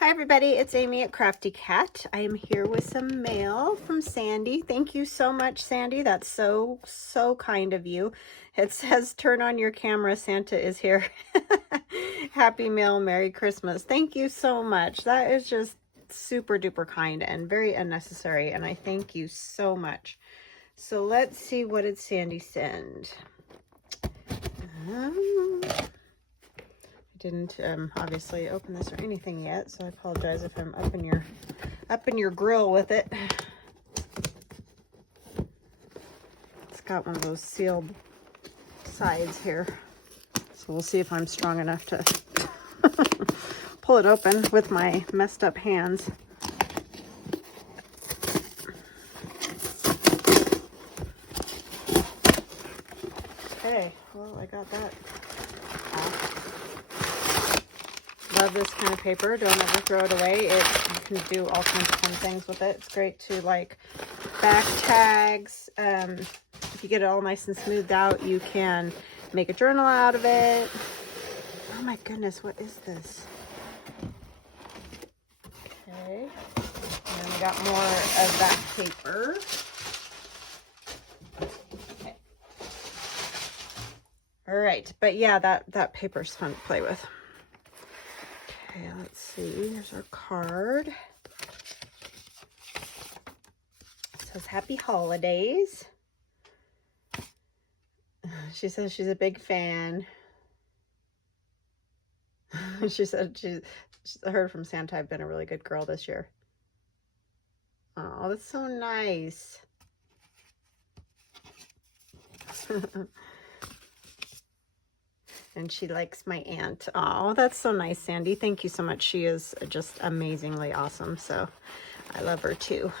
Hi everybody, it's Amy at Crafty Cat. I am here with some mail from Sandy. Thank you so much, Sandy. That's so kind of you. It says, turn on your camera, Santa is here. Happy mail, Merry Christmas. Thank you so much. That is just super duper kind and very unnecessary, and I thank you so much. So let's see, what did Sandy send? Didn't obviously open this or anything yet, so I apologize if I'm up in your grill with it. It's got one of those sealed sides here, so we'll see if I'm strong enough to pull it open with my messed up hands. Okay, well, I got that off. Love this kind of paper. Don't ever throw it away. You can do all kinds of fun things with it. It's great to like back tags. If you get it all nice and smoothed out, you can make a journal out of it. Oh my goodness, what is this? Okay, and then we got more of that paper. Okay. All right, but yeah, that paper's fun to play with. Okay, let's see. Here's our card. It says Happy Holidays. She says she's a big fan. She said she heard from Santa, I've been a really good girl this year. Oh, that's so nice. And she likes my aunt. Oh, that's so nice, Sandy. Thank you so much. She is just amazingly awesome. So I love her too.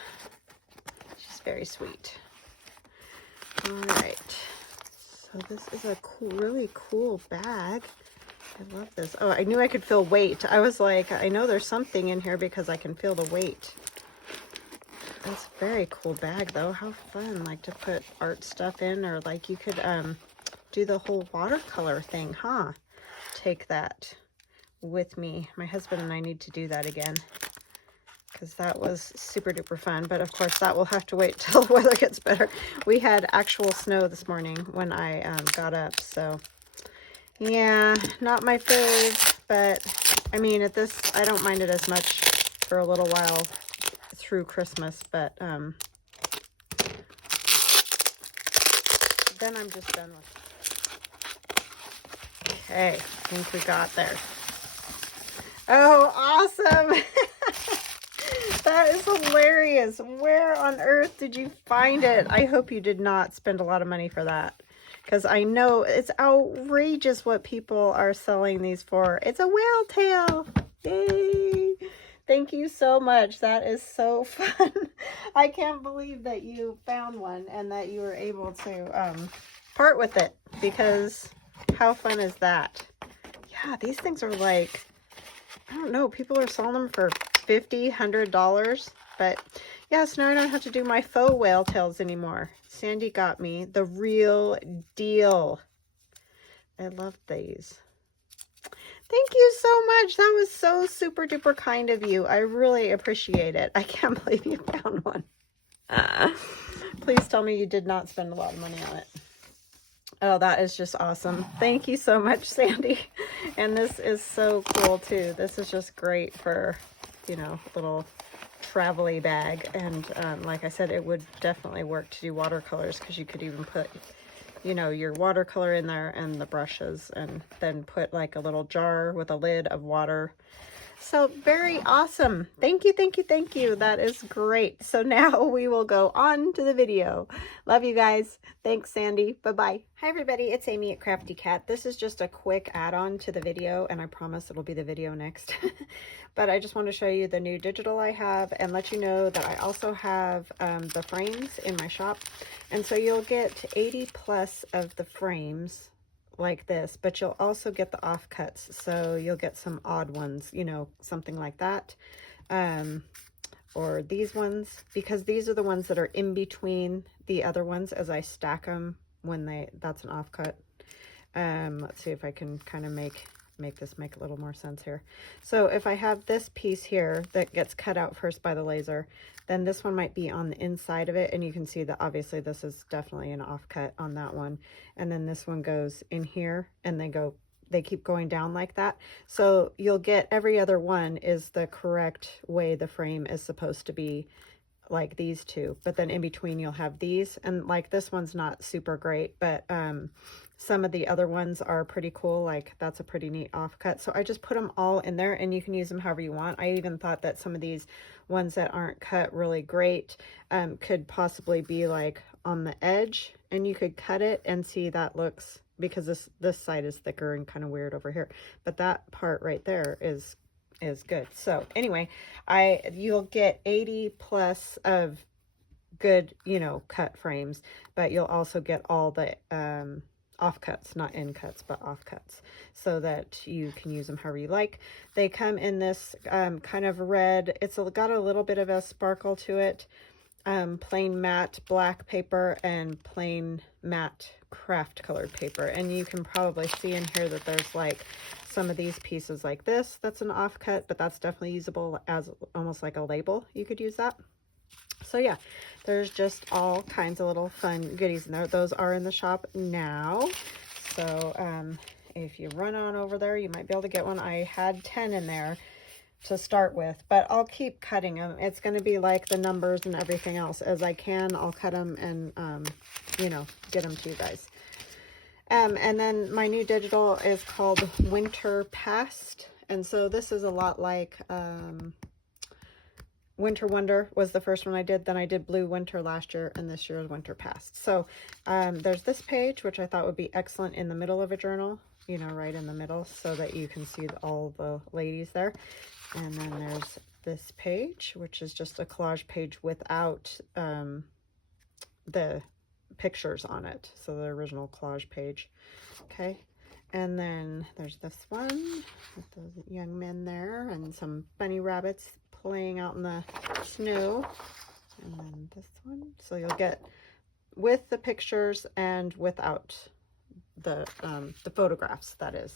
She's very sweet. All right. So this is a cool, really cool bag. I love this. Oh, I knew I could feel weight. I was like, I know there's something in here because I can feel the weight. That's a very cool bag though. How fun, like to put art stuff in, or like you could do the whole watercolor thing, huh? Take that with me. My husband and I need to do that again because that was super duper fun. But of course that will have to wait till the weather gets better. We had actual snow this morning when I got up, so yeah, not my fave. But I mean, at this, I don't mind it as much for a little while through Christmas, but then I'm just done with it. Okay, I think we got there. Oh, awesome. That is hilarious. Where on earth did you find it? I hope you did not spend a lot of money for that, because I know it's outrageous what people are selling these for. It's a whale tail. Yay. Thank you so much. That is so fun. I can't believe that you found one and that you were able to part with it, because how fun is that? Yeah, these things are like, I don't know, people are selling them for $50, $100, but yeah, so now I don't have to do my faux whale tails anymore. Sandy got me the real deal. I love these. Thank you so much. That was so super duper kind of you. I really appreciate it. I can't believe you found one. Please tell me you did not spend a lot of money on it. Oh, that is just awesome. Thank you so much, Sandy. And this is so cool too. This is just great for, you know, little travel-y bag. And like I said, it would definitely work to do watercolors, because you could even put, you know, your watercolor in there and the brushes, and then put like a little jar with a lid of water. So very awesome. Thank you, thank you, thank you. That is great. So now we will go on to the video. Love you guys. Thanks, Sandy. Bye-bye. Hi, everybody. It's Amy at Crafty Cat. This is just a quick add-on to the video, and I promise it'll be the video next. But I just want to show you the new digital I have and let you know that I also have the frames in my shop. And so you'll get 80 plus of the frames like this, but you'll also get the offcuts, so you'll get some odd ones, you know, something like that, or these ones, because these are the ones that are in between the other ones as I stack them when that's an offcut. Let's see if I can kind of make make this make a little more sense here. So if I have this piece here that gets cut out first by the laser, then this one might be on the inside of it, and you can see that obviously this is definitely an offcut on that one. And then this one goes in here, and they keep going down like that. So you'll get every other one is the correct way the frame is supposed to be, like these two, but then in between you'll have these, and like this one's not super great, but some of the other ones are pretty cool. Like that's a pretty neat offcut. So I just put them all in there, and you can use them however you want. I even thought that some of these ones that aren't cut really great could possibly be like on the edge, and you could cut it and see that looks, because this side is thicker and kind of weird over here, but that part right there is good. So anyway, you'll get 80 plus of good, you know, cut frames, but you'll also get all the offcuts, not in cuts, but offcuts, so that you can use them however you like. They come in this kind of red, it's got a little bit of a sparkle to it, plain matte black paper and plain matte craft colored paper. And you can probably see in here that there's like some of these pieces like this, that's an offcut, but that's definitely usable as almost like a label. You could use that. So yeah, there's just all kinds of little fun goodies in there. Those are in the shop now. So if you run on over there, you might be able to get one. I had 10 in there to start with, but I'll keep cutting them. It's going to be like the numbers and everything else. As I can, I'll cut them and, you know, get them to you guys. And then my new digital is called Winter Past. And so this is a lot like Winter Wonder was the first one I did. Then I did Blue Winter last year, and this year is Winter Past. So there's this page, which I thought would be excellent in the middle of a journal, you know, right in the middle, so that you can see all the ladies there. And then there's this page, which is just a collage page without the pictures on it, so the original collage page. Okay, and then there's this one with those young men there and some bunny rabbits playing out in the snow. And then this one, so you'll get with the pictures and without the photographs, that is.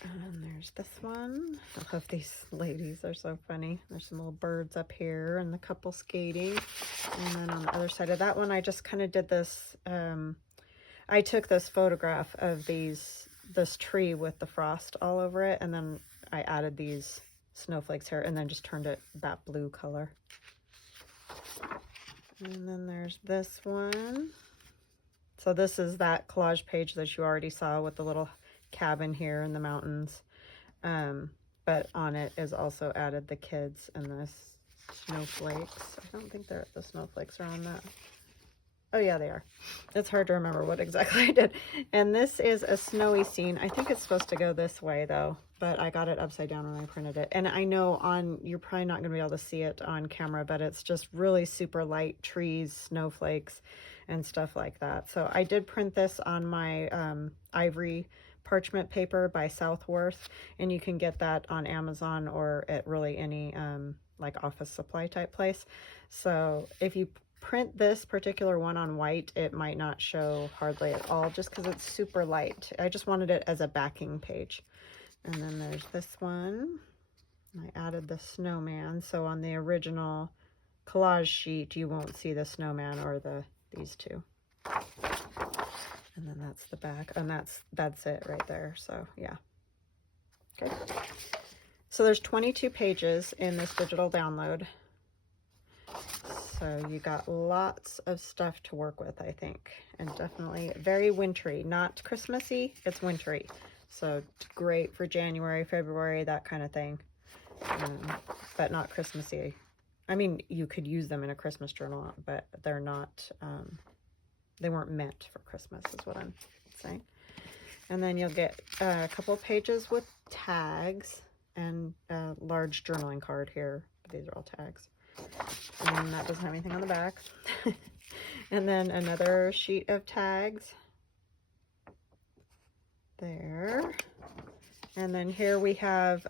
And there's this one. I love these ladies, they're so funny. There's some little birds up here and the couple skating. And then on the other side of that one, I just kind of did this, I took this photograph of this tree with the frost all over it, and then I added these snowflakes here and then just turned it that blue color. And then there's this one. So this is that collage page that you already saw with the little cabin here in the mountains, but on it is also added the kids and the snowflakes. I don't think the snowflakes are on that. Oh yeah, they are. It's hard to remember what exactly I did. And this is a snowy scene. I think it's supposed to go this way though, but I got it upside down when I printed it. And I know you're probably not going to be able to see it on camera, but it's just really super light trees, snowflakes, and stuff like that. So I did print this on my ivory parchment paper by Southworth, and you can get that on Amazon or at really any like office supply type place. So if you print this particular one on white, it might not show hardly at all, just because it's super light. I just wanted it as a backing page. And then there's this one. I added the snowman, so on the original collage sheet you won't see the snowman or these two. And then that's the back, and that's it right there. So yeah. Okay. So there's 22 pages in this digital download. So you got lots of stuff to work with, I think, and definitely very wintry, not Christmassy, it's wintry. So great for January, February, that kind of thing, but not Christmassy. I mean, you could use them in a Christmas journal, but they're not, they weren't meant for Christmas is what I'm saying. And then you'll get a couple of pages with tags and a large journaling card here. These are all tags. And that doesn't have anything on the back. And then another sheet of tags there. And then here we have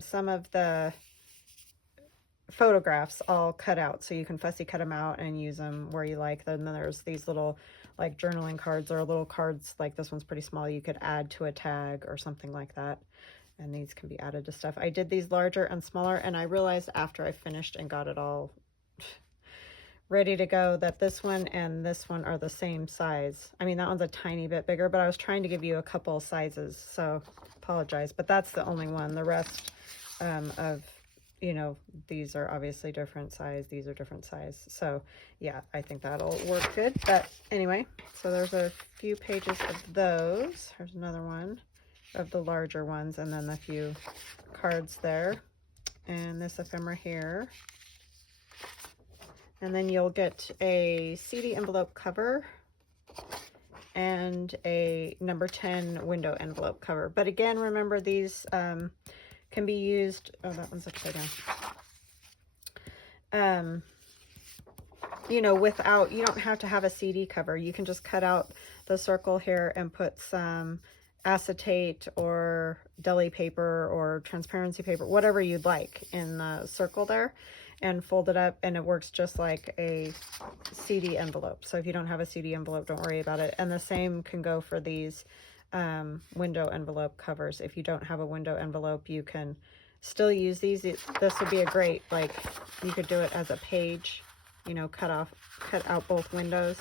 some of the photographs all cut out, so you can fussy cut them out and use them where you like. Then there's these little like journaling cards or little cards like this one's pretty small, you could add to a tag or something like that. And these can be added to stuff. I did these larger and smaller, and I realized after I finished and got it all ready to go that this one and this one are the same size. I mean, that one's a tiny bit bigger, but I was trying to give you a couple sizes, so apologize. But that's the only one. The rest of, you know, these are obviously different size. These are different size. So yeah, I think that'll work good. But anyway, so there's a few pages of those. There's another one of the larger ones, and then a few cards there, and this ephemera here. And then you'll get a CD envelope cover and a number 10 window envelope cover. But again, remember these can be used, oh, that one's upside down. You know, without, you don't have to have a CD cover. You can just cut out the circle here and put some acetate or deli paper or transparency paper, whatever you'd like, in the circle there, and fold it up, and it works just like a CD envelope. So if you don't have a CD envelope, don't worry about it. And the same can go for these window envelope covers. If you don't have a window envelope, you can still use these. This would be a great, like, you could do it as a page, you know, cut out both windows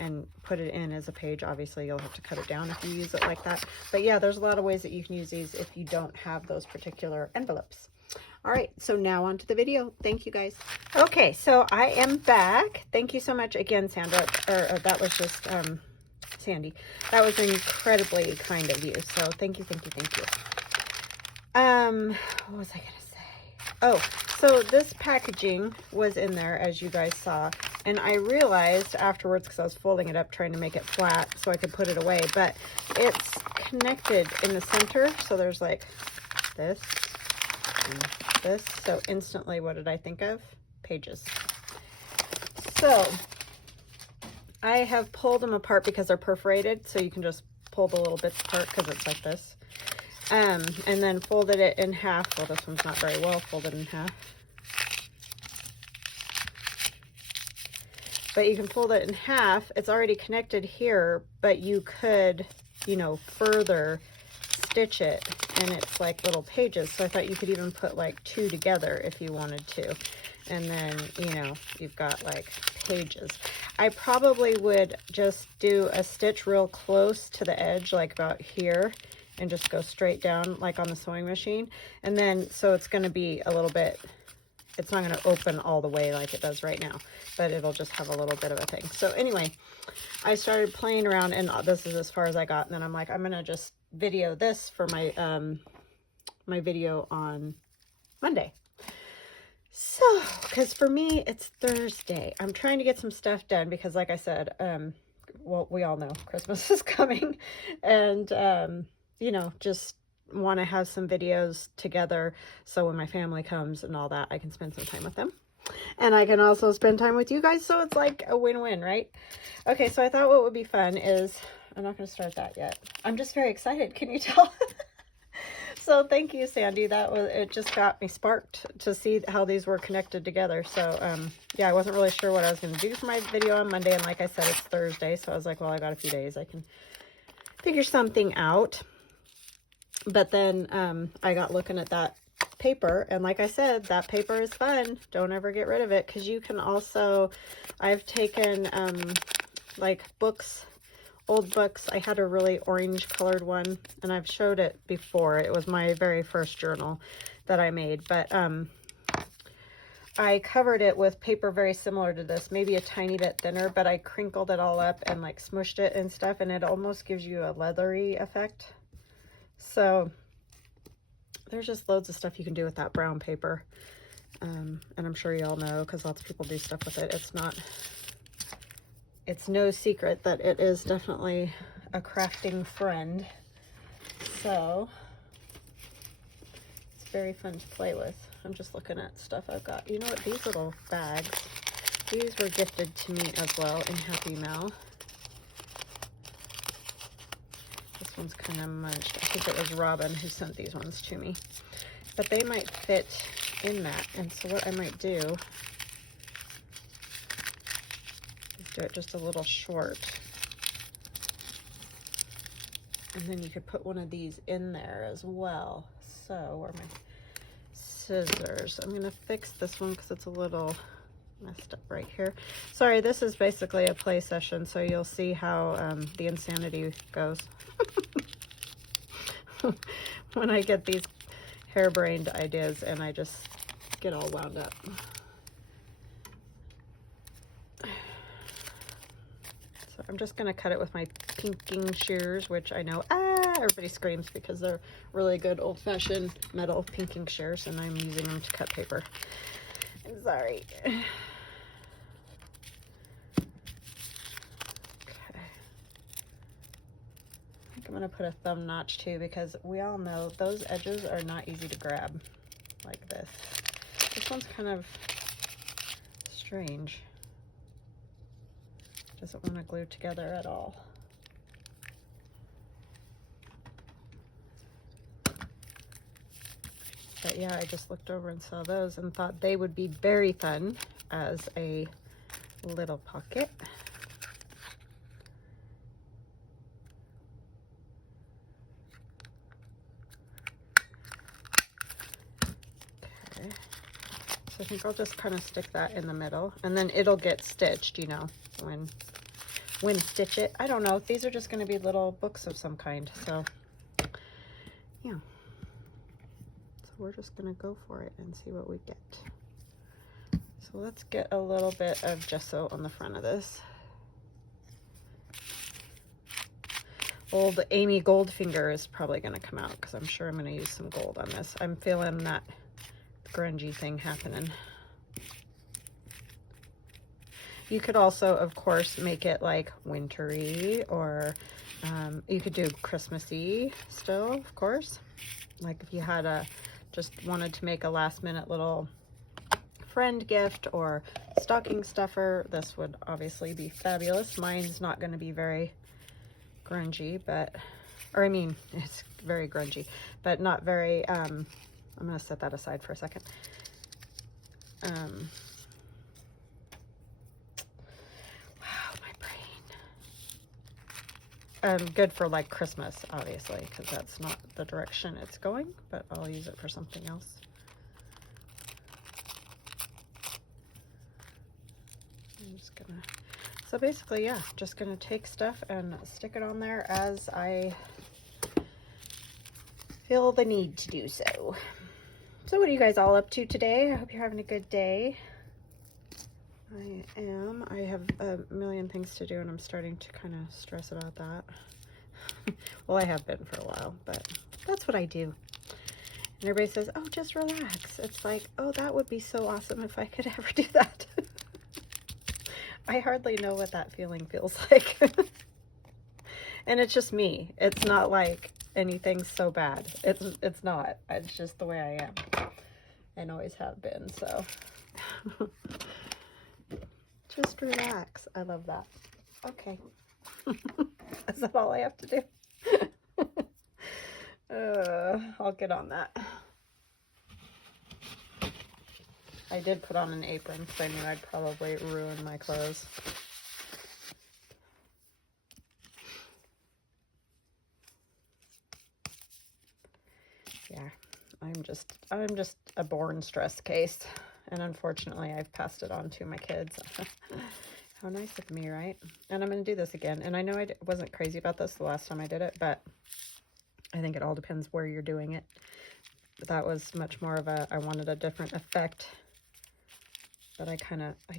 and put it in as a page. Obviously you'll have to cut it down if you use it like that, but yeah, there's a lot of ways that you can use these if you don't have those particular envelopes. All right, so now on to the video. Thank you guys. Okay, so I am back. Thank you so much again, Sandra, or that was just Sandy. That was incredibly kind of you, so thank you. What was I gonna say? Oh, so this packaging was in there, as you guys saw, and I realized afterwards, because I was folding it up trying to make it flat so I could put it away, but it's connected in the center, so there's like this and this. So instantly, what did I think of? Pages. So I have pulled them apart because they're perforated, so you can just pull the little bits apart because it's like this. And then folded it in half. Well, this one's not very well folded in half, but you can fold it in half. It's already connected here, but you could, you know, further stitch it, and it's like little pages. So I thought you could even put like two together if you wanted to, and then, you know, you've got like pages. I probably would just do a stitch real close to the edge, like about here, and just go straight down like on the sewing machine. And then, so it's going to be a little bit, it's not going to open all the way like it does right now, but it'll just have a little bit of a thing. So anyway, I started playing around, and this is as far as I got. And then I'm like, I'm going to just video this for my, my video on Monday. So, because for me, it's Thursday. I'm trying to get some stuff done because, like I said, well, we all know Christmas is coming, and, you know, just want to have some videos together, so when my family comes and all that, I can spend some time with them, and I can also spend time with you guys, so it's like a win-win, right? Okay, so I thought what would be fun is, I'm not going to start that yet. I'm just very excited. Can you tell? So thank you, Sandy. That was, it just got me sparked to see how these were connected together. So yeah, I wasn't really sure what I was going to do for my video on Monday, and like I said, it's Thursday, so I was like, well, I got a few days, I can figure something out. But then I got looking at that paper, and like I said, that paper is fun. Don't ever get rid of it, because you can also, I've taken like books, old books. I had a really orange colored one, and I've showed it before. It was my very first journal that I made, but I covered it with paper very similar to this, maybe a tiny bit thinner, but I crinkled it all up and like smushed it and stuff, and it almost gives you a leathery effect. So there's just loads of stuff you can do with that brown paper, and I'm sure you all know, because lots of people do stuff with it. It's no secret that it is definitely a crafting friend. So it's very fun to play with. I'm just looking at stuff I've got. You know what? These little bags, these were gifted to me as well in Happy Mail. This one's kind of munched. I think it was Robin who sent these ones to me. But they might fit in that. And so what I might do is do it just a little short. And then you could put one of these in there as well. So, where are my scissors? I'm gonna fix this one because it's a little messed up right here. Sorry, this is basically a play session, so you'll see how the insanity goes. When I get these harebrained ideas and I just get all wound up. So I'm just gonna cut it with my pinking shears, which I know everybody screams because they're really good old-fashioned metal pinking shears, and I'm using them to cut paper. I'm sorry. Okay. I think I'm gonna put a thumb notch too, because we all know those edges are not easy to grab like this. This one's kind of strange. Doesn't want to glue together at all. But yeah, I just looked over and saw those and thought they would be very fun as a little pocket. Okay, so I think I'll just kind of stick that in the middle, and then it'll get stitched, you know, when stitch it. I don't know, these are just going to be little books of some kind, so yeah. We're just gonna go for it and see what we get. So let's get a little bit of gesso on the front of this. Old Amy Goldfinger is probably gonna come out because I'm sure I'm gonna use some gold on this. I'm feeling that grungy thing happening. You could also, of course, make it like wintry, or you could do Christmassy still, of course. Like if you had just wanted to make a last minute little friend gift or stocking stuffer, this would obviously be fabulous. Mine's not going to be very grungy, but, or I mean, it's very grungy, but not very, I'm going to set that aside for a second. Good for like Christmas, obviously, because that's not the direction it's going, but I'll use it for something else. I'm just gonna, so basically, yeah, just gonna take stuff and stick it on there as I feel the need to do so. So what are you guys all up to today? I hope you're having a good day. I am. I have a million things to do, and I'm starting to kind of stress about that. Well, I have been for a while, but that's what I do. And everybody says, oh, just relax. It's like, oh, that would be so awesome if I could ever do that. I hardly know what that feeling feels like. And it's just me. It's not like anything so bad. It's not. It's just the way I am. And always have been, so. Just relax. I love that. Okay. Is that all I have to do? I'll get on that. I did put on an apron because I knew I'd probably ruin my clothes. Yeah, I'm just a born stress case. And unfortunately, I've passed it on to my kids. How nice of me, right? And I'm going to do this again. And I know I wasn't crazy about this the last time I did it, but I think it all depends where you're doing it. That was much more of I wanted a different effect. But I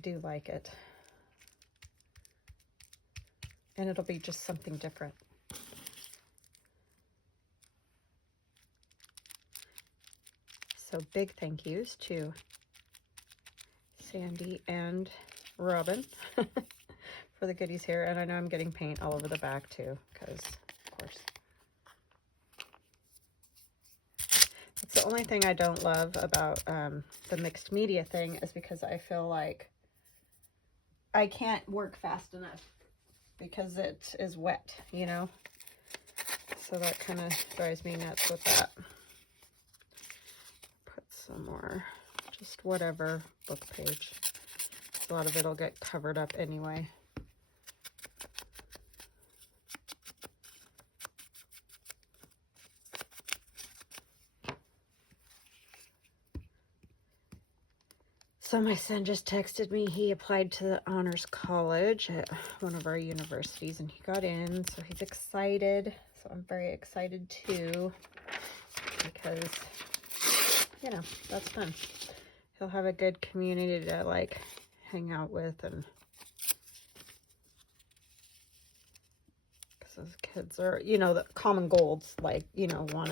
do like it. And it'll be just something different. So big thank yous to Sandy and Robin for the goodies here. And I know I'm getting paint all over the back too, because of course. It's the only thing I don't love about the mixed media thing, is because I feel like I can't work fast enough because it is wet, you know? So that kind of drives me nuts with that. Put some more, just whatever book page. A lot of it'll get covered up anyway. So my son just texted me. He applied to the honors college at one of our universities and he got in. So he's excited. So I'm very excited too, because, you know, that's fun. He'll have a good community to like hang out with, and because those kids are, you know, the common goals, like, you know, want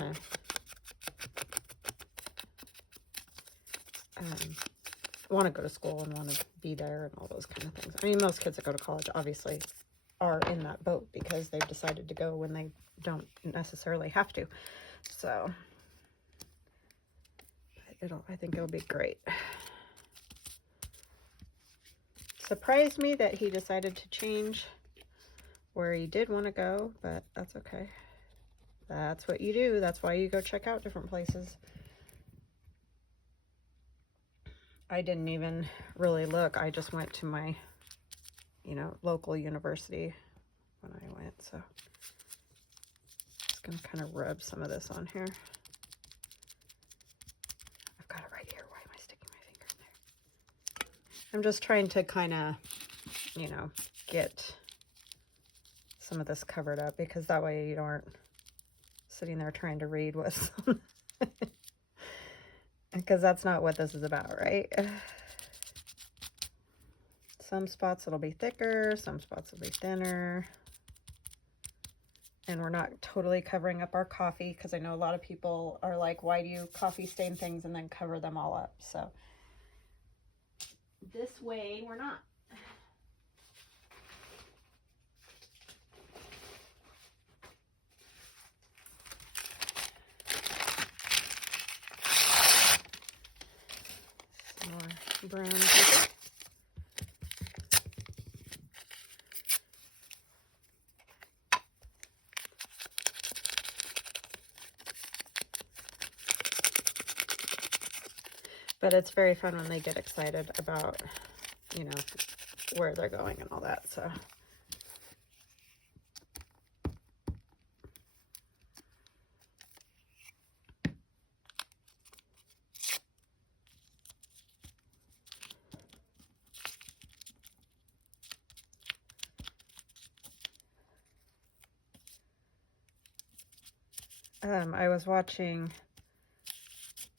to go to school and want to be there and all those kind of things. I mean, most kids that go to college obviously are in that boat because they've decided to go when they don't necessarily have to. So I think it'll be great. Surprised me that he decided to change where he did want to go, but that's okay. That's what you do. That's why you go check out different places. I didn't even really look. I just went to my, you know, local university when I went. So just gonna kind of rub some of this on here. I've got it right here. Why am I sticking my finger in there? I'm just trying to kind of, you know, get some of this covered up, because that way you aren't sitting there trying to read what's because that's not what this is about, right? Some spots it'll be thicker, some spots will be thinner. And we're not totally covering up our coffee, because I know a lot of people are like, why do you coffee stain things and then cover them all up? So this way we're not. Some more brown paper. But it's very fun when they get excited about, you know, where they're going and all that. So I was watching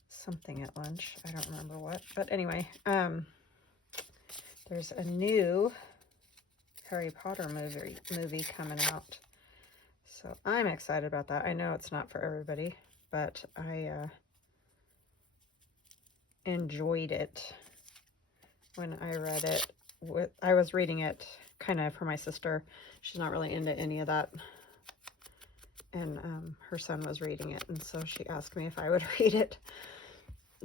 something at lunch. I don't remember what, but anyway, there's a new Harry Potter movie coming out. So I'm excited about that. I know it's not for everybody, but I enjoyed it when I read it. I was reading it kind of for my sister. She's not really into any of that. And her son was reading it, and so she asked me if I would read it,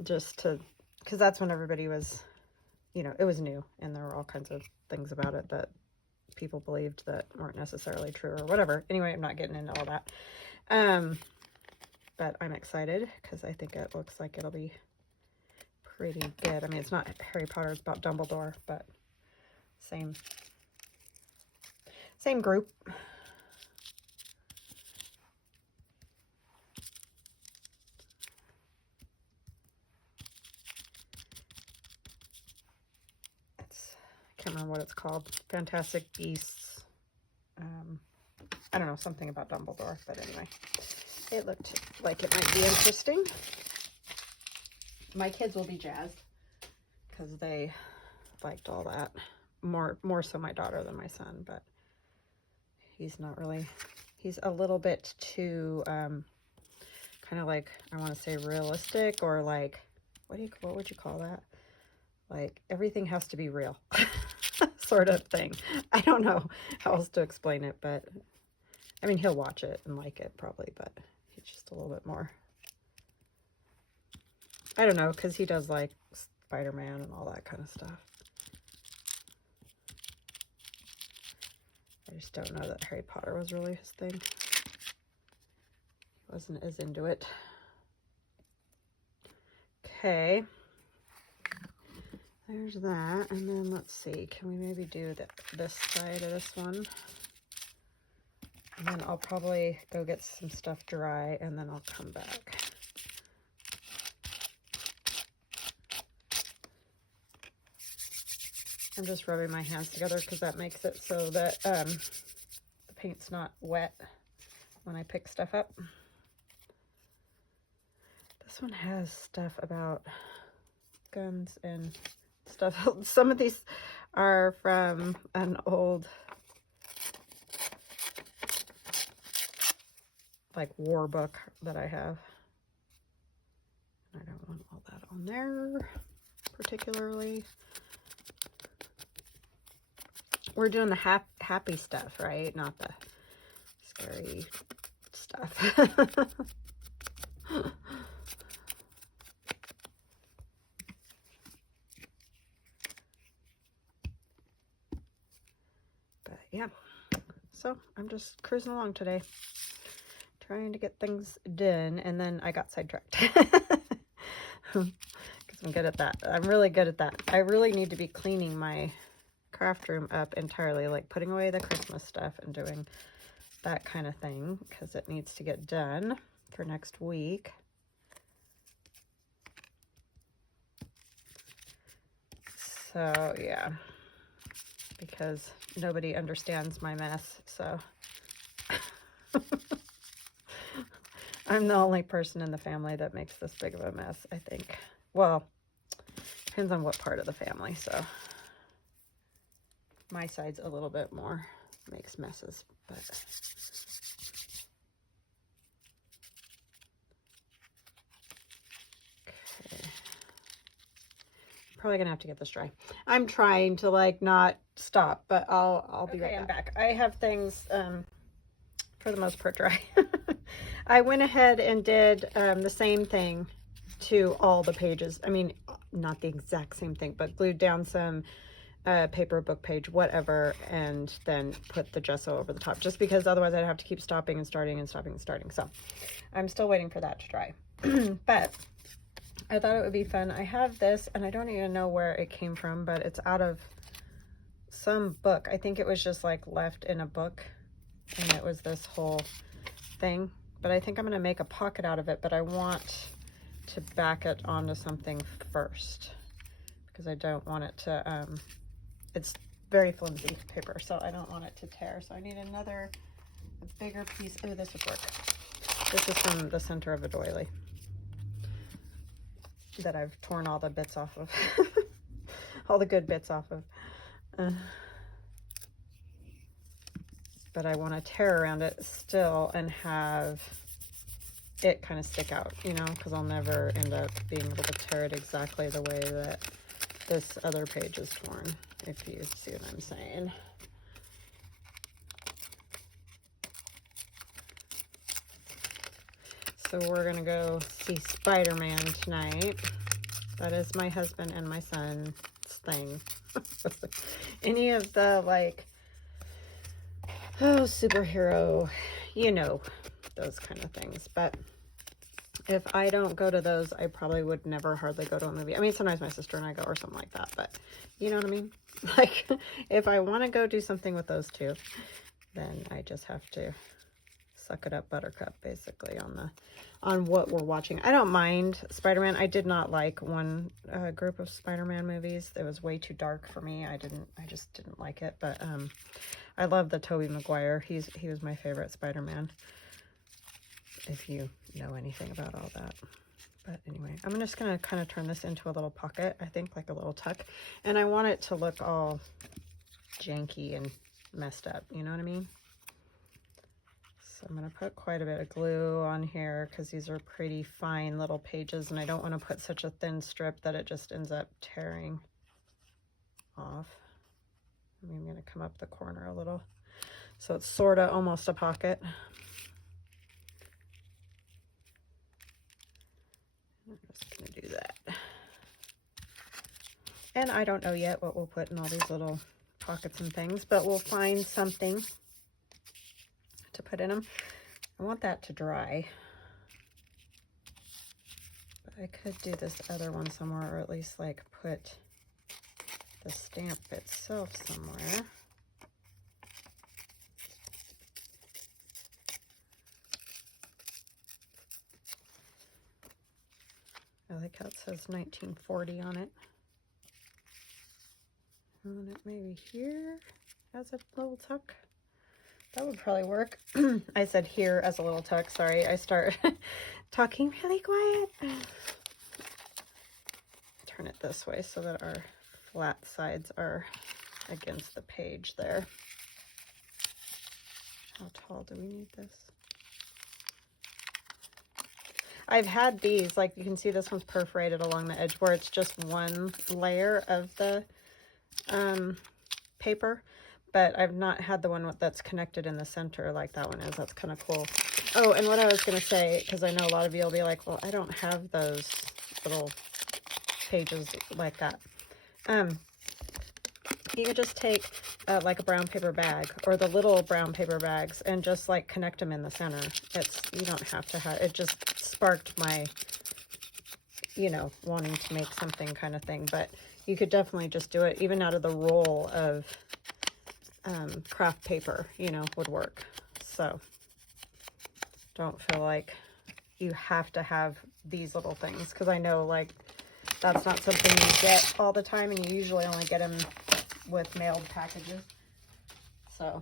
just to, because that's when everybody was, you know, it was new, and there were all kinds of things about it that people believed that weren't necessarily true or whatever. Anyway, I'm not getting into all that. But I'm excited because I think it looks like it'll be pretty good. I mean, it's not Harry Potter, it's about Dumbledore, but same group. I can't remember what it's called. Fantastic Beasts. I don't know, something about Dumbledore, but anyway, it looked like it might be interesting. My kids will be jazzed because they liked all that. More so my daughter than my son, but he's not really, he's a little bit too kind of like, I want to say realistic, or like, what would you call that? Like, everything has to be real sort of thing. I don't know how else to explain it, but I mean, he'll watch it and like it probably, but he's just a little bit more, I don't know, because he does like Spider-Man and all that kind of stuff. I just don't know that Harry Potter was really his thing. He wasn't as into it. Okay. There's that, and then let's see, can we maybe do this side of this one? And then I'll probably go get some stuff dry, and then I'll come back. I'm just rubbing my hands together because that makes it so that the paint's not wet when I pick stuff up. This one has stuff about guns and stuff. Some of these are from an old like war book that I have. I don't want all that on there particularly. We're doing the happy stuff, right? Not the scary stuff. But yeah, so I'm just cruising along today, trying to get things done, and then I got sidetracked. Because I'm good at that. I'm really good at that. I really need to be cleaning my craft room up entirely, like putting away the Christmas stuff and doing that kind of thing, because it needs to get done for next week. So yeah, because nobody understands my mess, so I'm the only person in the family that makes this big of a mess, I think. Well, depends on what part of the family, so my side's a little bit more makes messes, but okay. Probably gonna have to get this dry. I'm trying to like not stop, but I'll be right back. I have things for the most part dry. I went ahead and did the same thing to all the pages. I mean, not the exact same thing, but glued down some paper, book page, whatever, and then put the gesso over the top, just because otherwise I'd have to keep stopping and starting and stopping and starting. So I'm still waiting for that to dry. But I thought it would be fun. I have this, and I don't even know where it came from, but it's out of some book. I think it was just like left in a book, and it was this whole thing. But I think I'm going to make a pocket out of it, but I want to back it onto something first, because I don't want it to, it's very flimsy paper, so I don't want it to tear. So I need a bigger piece. Oh, this would work. This is from the center of a doily that I've torn all the bits off of. All the good bits off of. But I want to tear around it still and have it kind of stick out, you know, because I'll never end up being able to tear it exactly the way that this other page is torn, if you see what I'm saying. So we're gonna go see Spider-Man tonight. That is my husband and my son's thing. Any of the like, oh, superhero, you know, those kind of things. But if I don't go to those, I probably would never hardly go to a movie. I mean, sometimes my sister and I go or something like that, but you know what I mean? Like, if I want to go do something with those two, then I just have to suck it up buttercup, basically, on what we're watching. I don't mind Spider-Man. I did not like one group of Spider-Man movies. It was way too dark for me. I just didn't like it. But I love the Tobey Maguire. He was my favorite Spider-Man, if you know anything about all that. But anyway, I'm just gonna kind of turn this into a little pocket, I think, like a little tuck. And I want it to look all janky and messed up, you know what I mean? So I'm going to put quite a bit of glue on here because these are pretty fine little pages, and I don't want to put such a thin strip that it just ends up tearing off. I'm going to come up the corner a little so it's sort of almost a pocket. I'm just going to do that. And I don't know yet what we'll put in all these little pockets and things, but we'll find something to put in them. I want that to dry. But I could do this other one somewhere, or at least like put the stamp itself somewhere. I like how it says 1940 on it. on it maybe here as a little tuck. That would probably work. I said here as a little tuck. Sorry, I start talking really quiet. Turn it this way so that our flat sides are against the page there. How tall do we need this? I've had these, like you can see this one's perforated along the edge where it's just one layer of the paper, but I've not had the one that's connected in the center like that one is. That's kind of cool. Oh, and what I was going to say, because I know a lot of you will be like, well, I don't have those little pages like that. You could just take like a brown paper bag or the little brown paper bags and just like connect them in the center. You don't have to have, it just sparked my, you know, wanting to make something kind of thing, but you could definitely just do it even out of the roll of craft paper, you know, would work. So don't feel like you have to have these little things, because I know like that's not something you get all the time, and you usually only get them with mailed packages. So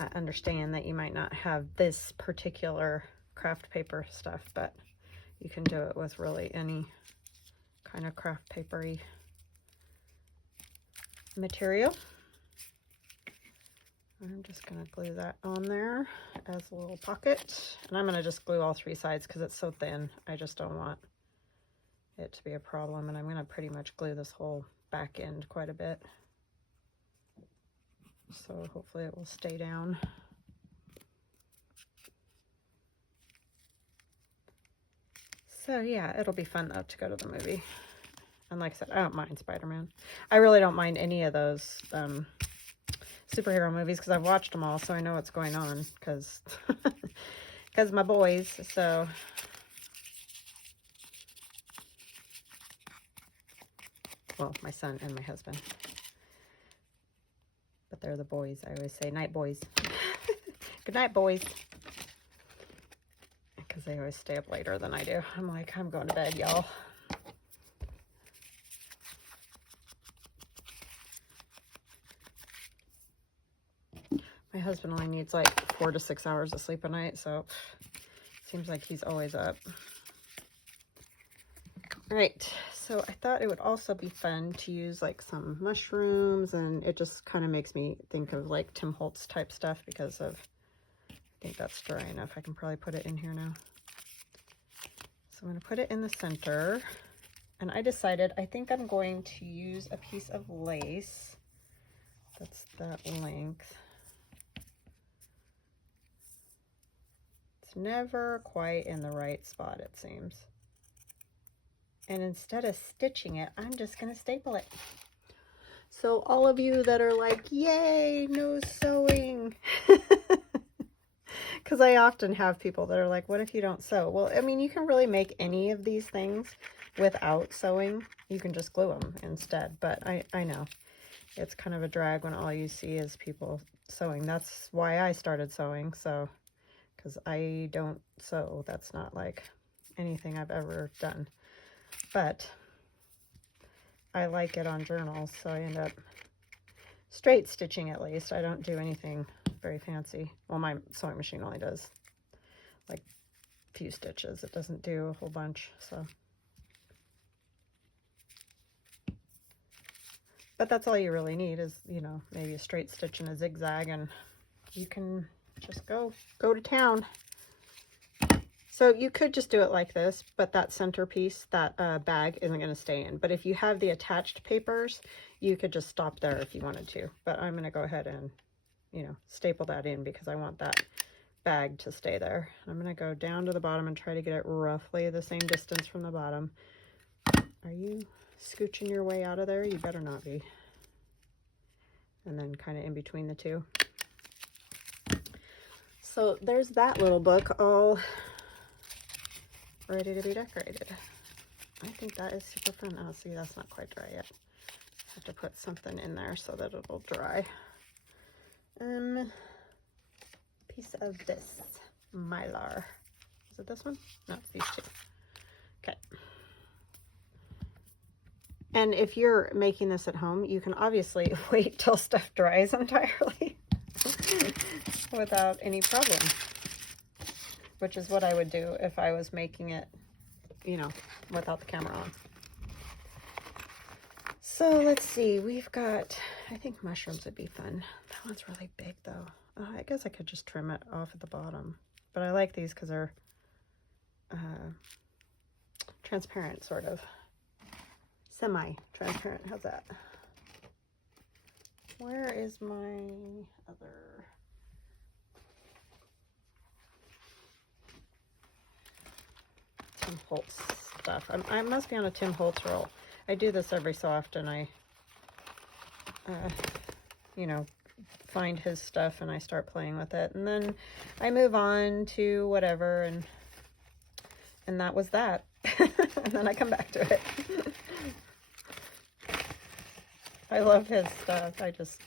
I understand that you might not have this particular craft paper stuff, but you can do it with really any kind of craft papery material. I'm just going to glue that on there as a little pocket, and I'm going to just glue all three sides because it's so thin. I just don't want it to be a problem, and I'm going to pretty much glue this whole back end quite a bit, so hopefully it will stay down. So yeah, it'll be fun though to go to the movie. And like I said, I don't mind Spider-Man. I really don't mind any of those superhero movies because I've watched them all, so I know what's going on because my boys. So well, my son and my husband, but they're the boys. I always say night boys. Good night, boys, because they always stay up later than I do. I'm like, I'm going to bed, y'all. My husband only needs like 4 to 6 hours of sleep a night, so it seems like he's always up. All right, so I thought it would also be fun to use like some mushrooms, and it just kind of makes me think of like Tim Holtz type stuff because of, I think that's dry enough. I can probably put it in here now. So I'm going to put it in the center, and I decided I think I'm going to use a piece of lace that's that length. It's never quite in the right spot, it seems. And instead of stitching it, I'm just going to staple it. So all of you that are like, yay, no sewing. Because I often have people that are like, what if you don't sew? Well, I mean, you can really make any of these things without sewing. You can just glue them instead. But I know it's kind of a drag when all you see is people sewing. That's why I started sewing. So, because I don't sew. That's not like anything I've ever done. But I like it on journals, so I end up straight stitching at least. I don't do anything very fancy. Well, my sewing machine only does like a few stitches. It doesn't do a whole bunch, so. But that's all you really need is, you know, maybe a straight stitch and a zigzag, and you can just go to town. So you could just do it like this, but that centerpiece, that bag isn't going to stay in. But if you have the attached papers, you could just stop there if you wanted to. But I'm going to go ahead and, you know, staple that in because I want that bag to stay there. I'm going to go down to the bottom and try to get it roughly the same distance from the bottom. Are you scooching your way out of there? You better not be. And then kind of in between the two. So there's that little book all ready to be decorated. I think that is super fun. Oh, see, that's not quite dry yet. I have to put something in there so that it'll dry. Piece of this mylar. Is it this one? No, it's these two. Okay. And if you're making this at home, you can obviously wait till stuff dries entirely without any problem, which is what I would do if I was making it, you know, without the camera on. So let's see, we've got, I think mushrooms would be fun. That one's really big though. I guess I could just trim it off at the bottom, but I like these because they're transparent, sort of. Semi-transparent, how's that? Where is my other? Tim Holtz stuff. I must be on a Tim Holtz roll. I do this every so often. I, you know, find his stuff and I start playing with it. And then I move on to whatever, and that was that. And then I come back to it. I love his stuff. I just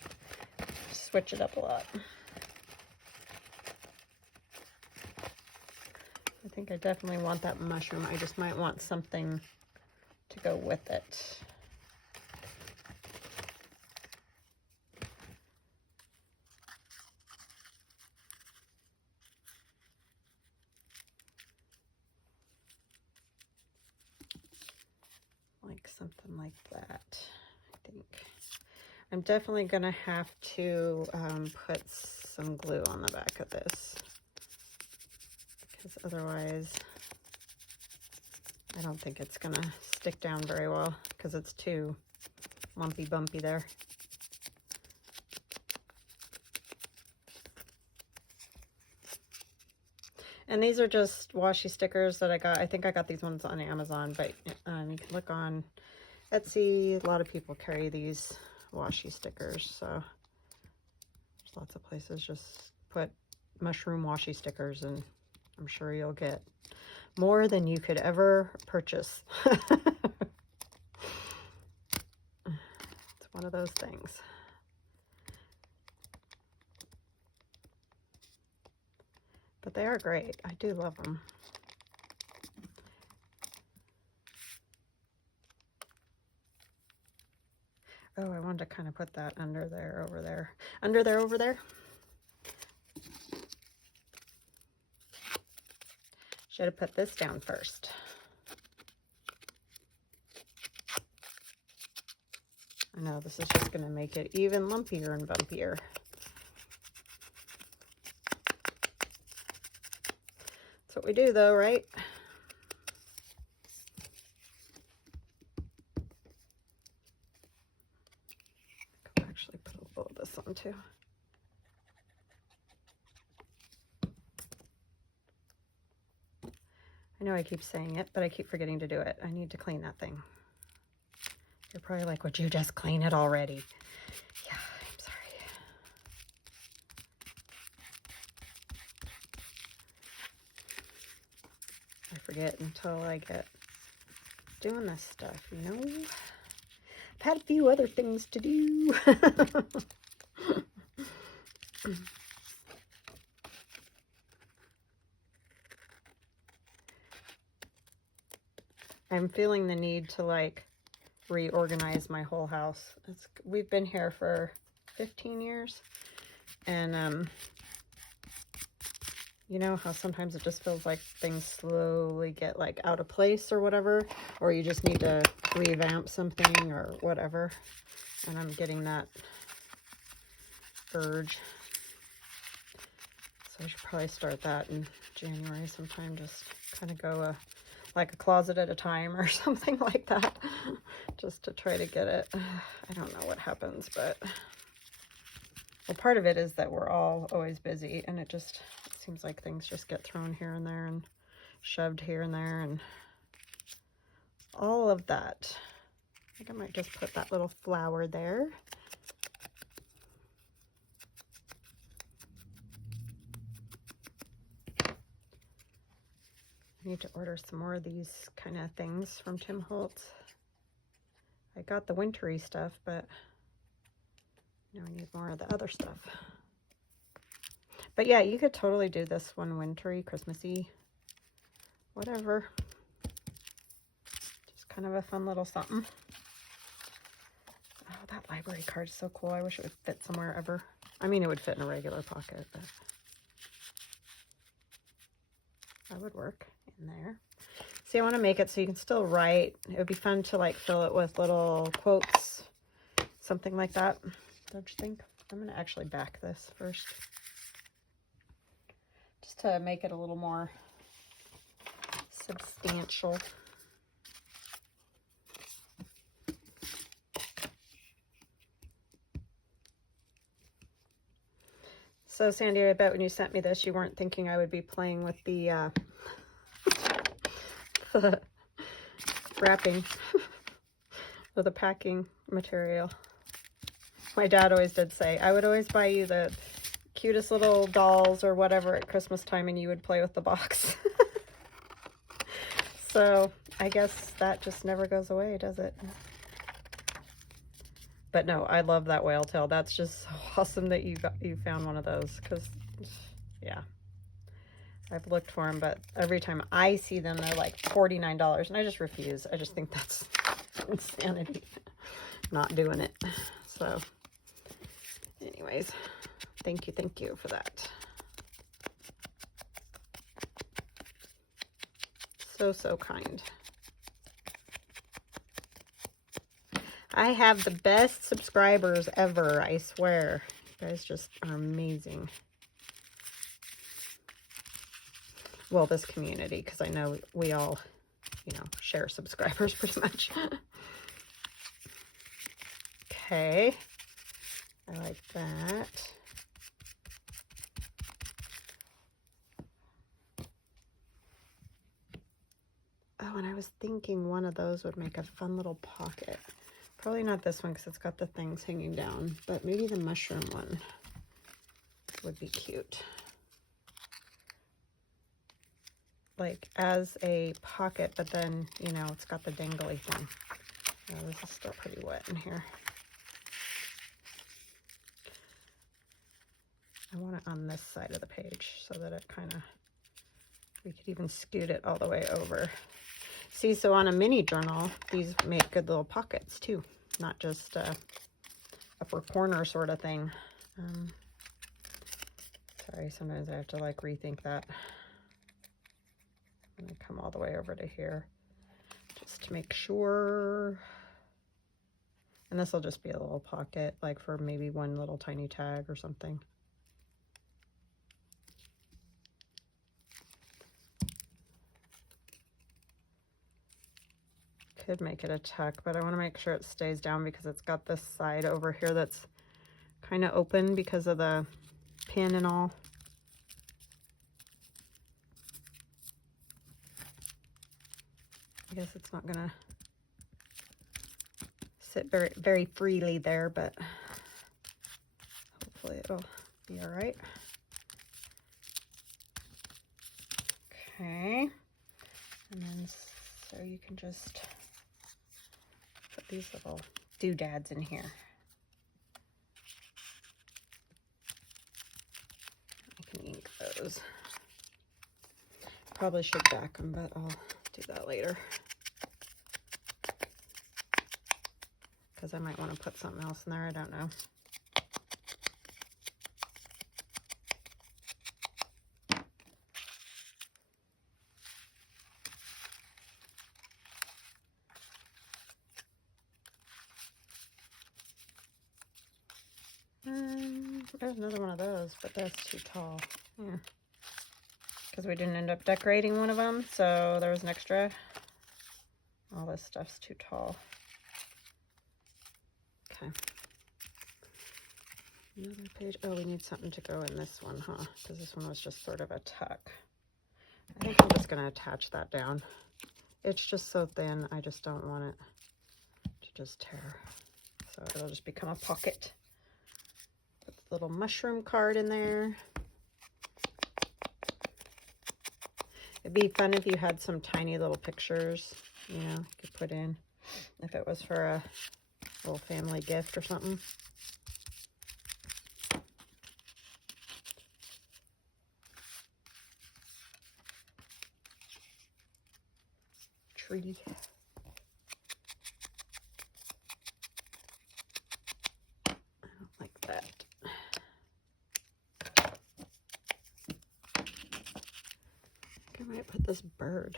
switch it up a lot. I think I definitely want that mushroom. I just might want something to go with it. Like something like that, I think. I'm definitely going to have to put some glue on the back of this, because otherwise I don't think it's going to stick down very well, because it's too lumpy bumpy there. And these are just washi stickers that I got. I think I got these ones on Amazon, but you can look on Etsy. A lot of people carry these washi stickers, so there's lots of places. Just put mushroom washi stickers and I'm sure you'll get more than you could ever purchase. It's one of those things. But they are great. I do love them. Oh, I wanted to kind of put that under there, over there. Under there, over there. Should have put this down first. I know, this is just going to make it even lumpier and bumpier. That's what we do though, right? I'll actually put a little of this on too. I know I keep saying it, but I keep forgetting to do it. I need to clean that thing. You're probably like, would you just clean it already? Yeah, I'm sorry. I forget until I get doing this stuff, you know? I've had a few other things to do. I'm feeling the need to like reorganize my whole house. We've been here for 15 years and you know how sometimes it just feels like things slowly get like out of place or whatever, or you just need to revamp something or whatever, and I'm getting that urge. So I should probably start that in January sometime, just kind of go like a closet at a time or something like that, just to try to get it. I don't know what happens, but well, part of it is that we're all always busy, and it seems like things just get thrown here and there and shoved here and there and all of that. I think I might just put that little flower there. I need to order some more of these kind of things from Tim Holtz. I got the wintry stuff, but you know, I need more of the other stuff. But yeah, you could totally do this one wintry, Christmassy, whatever. Just kind of a fun little something. that library card is so cool. I wish it would fit somewhere ever. I mean, it would fit in a regular pocket, but that would work in there. See, I want to make it so you can still write. It would be fun to like fill it with little quotes, something like that. Don't you think? I'm going to actually back this first, just to make it a little more substantial. So Sandy, I bet when you sent me this, you weren't thinking I would be playing with the the wrapping or the packing material. My dad always did say, I would always buy you the cutest little dolls or whatever at Christmas time and you would play with the box. So I guess that just never goes away, does it? But no, I love that whale tail. That's just so awesome that you found one of those, because yeah, I've looked for them, but every time I see them, they're like $49, and I just refuse. I just think that's insanity, not doing it. So anyways, thank you for that. So kind. I have the best subscribers ever, I swear. You guys just are amazing. Well, this community, because I know we all, you know, share subscribers pretty much. Okay. I like that. Oh, and I was thinking one of those would make a fun little pocket. Probably not this one because it's got the things hanging down, but maybe the mushroom one would be cute. Like as a pocket, but then, you know, it's got the dangly thing. Oh, this is still pretty wet in here. I want it on this side of the page so that it kind of, we could even scoot it all the way over. See, so on a mini journal, these make good little pockets too, not just a upper corner sort of thing. Sorry, sometimes I have to like rethink that. I'm gonna come all the way over to here just to make sure. And this will just be a little pocket, like for maybe one little tiny tag or something. Could make it a tuck, but I want to make sure it stays down because it's got this side over here that's kind of open because of the pin and all. I guess it's not gonna sit very freely there, but hopefully it'll be all right. Okay, and then so you can just put these little doodads in here. I can ink those. Probably should back them, but I'll do that later. Because I might want to put something else in there, I don't know. There's another one of those, but that's too tall. Yeah. Because we didn't end up decorating one of them, so there was an extra. All this stuff's too tall. Okay. Another page. Oh, we need something to go in this one, huh? Because this one was just sort of a tuck. I think I'm just going to attach that down. It's just so thin, I just don't want it to just tear. So it'll just become a pocket. Put the little mushroom card in there. It'd be fun if you had some tiny little pictures, you know, you could put in if it was for a little family gift or something. Tree. might put this bird.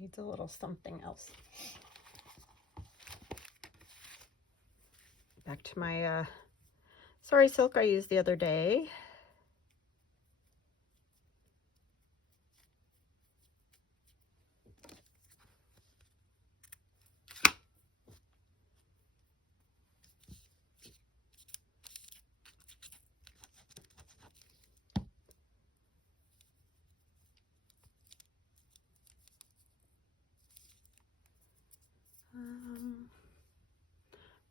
Needs a little something else. Back to my Sorry silk I used the other day.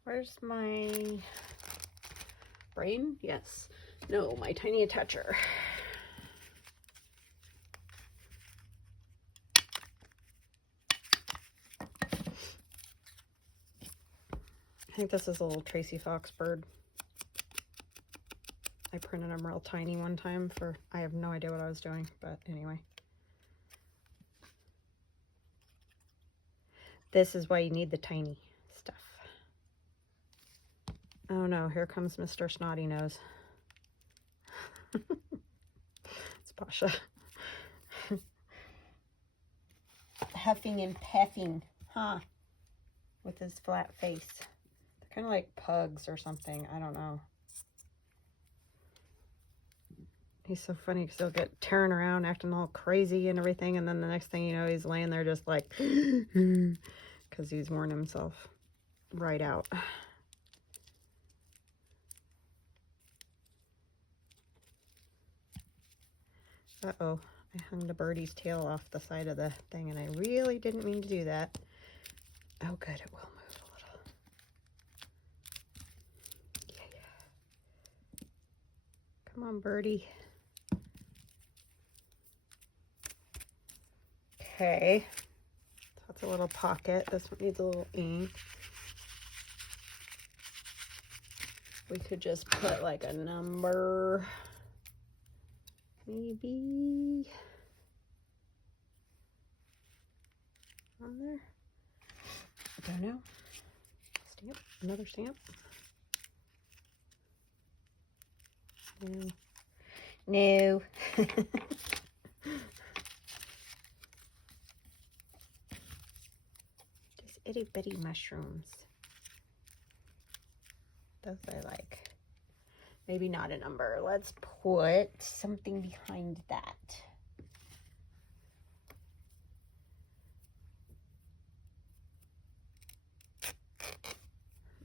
Where's my brain? Yes. No, my tiny attacher. I think this is a little Tracy Fox bird. I printed them real tiny one time for, I have no idea what I was doing, but anyway. This is why you need the tiny stuff. Oh no, here comes Mr. Snotty Nose. It's Pasha. Huffing and puffing, huh? With his flat face. They're kind of like pugs or something. I don't know. He's so funny because he'll get tearing around, acting all crazy and everything, and then the next thing you know, he's laying there just like, because he's worn himself right out. Uh-oh, I hung the birdie's tail off the side of the thing, and I really didn't mean to do that. Oh, good, it will move a little. Yeah. Come on, birdie. Okay, so that's a little pocket. This one needs a little ink. We could just put like a number, maybe on there. I don't know. Stamp, another stamp. No. Just itty bitty mushrooms. Those I like. Maybe not a number. Let's put something behind that.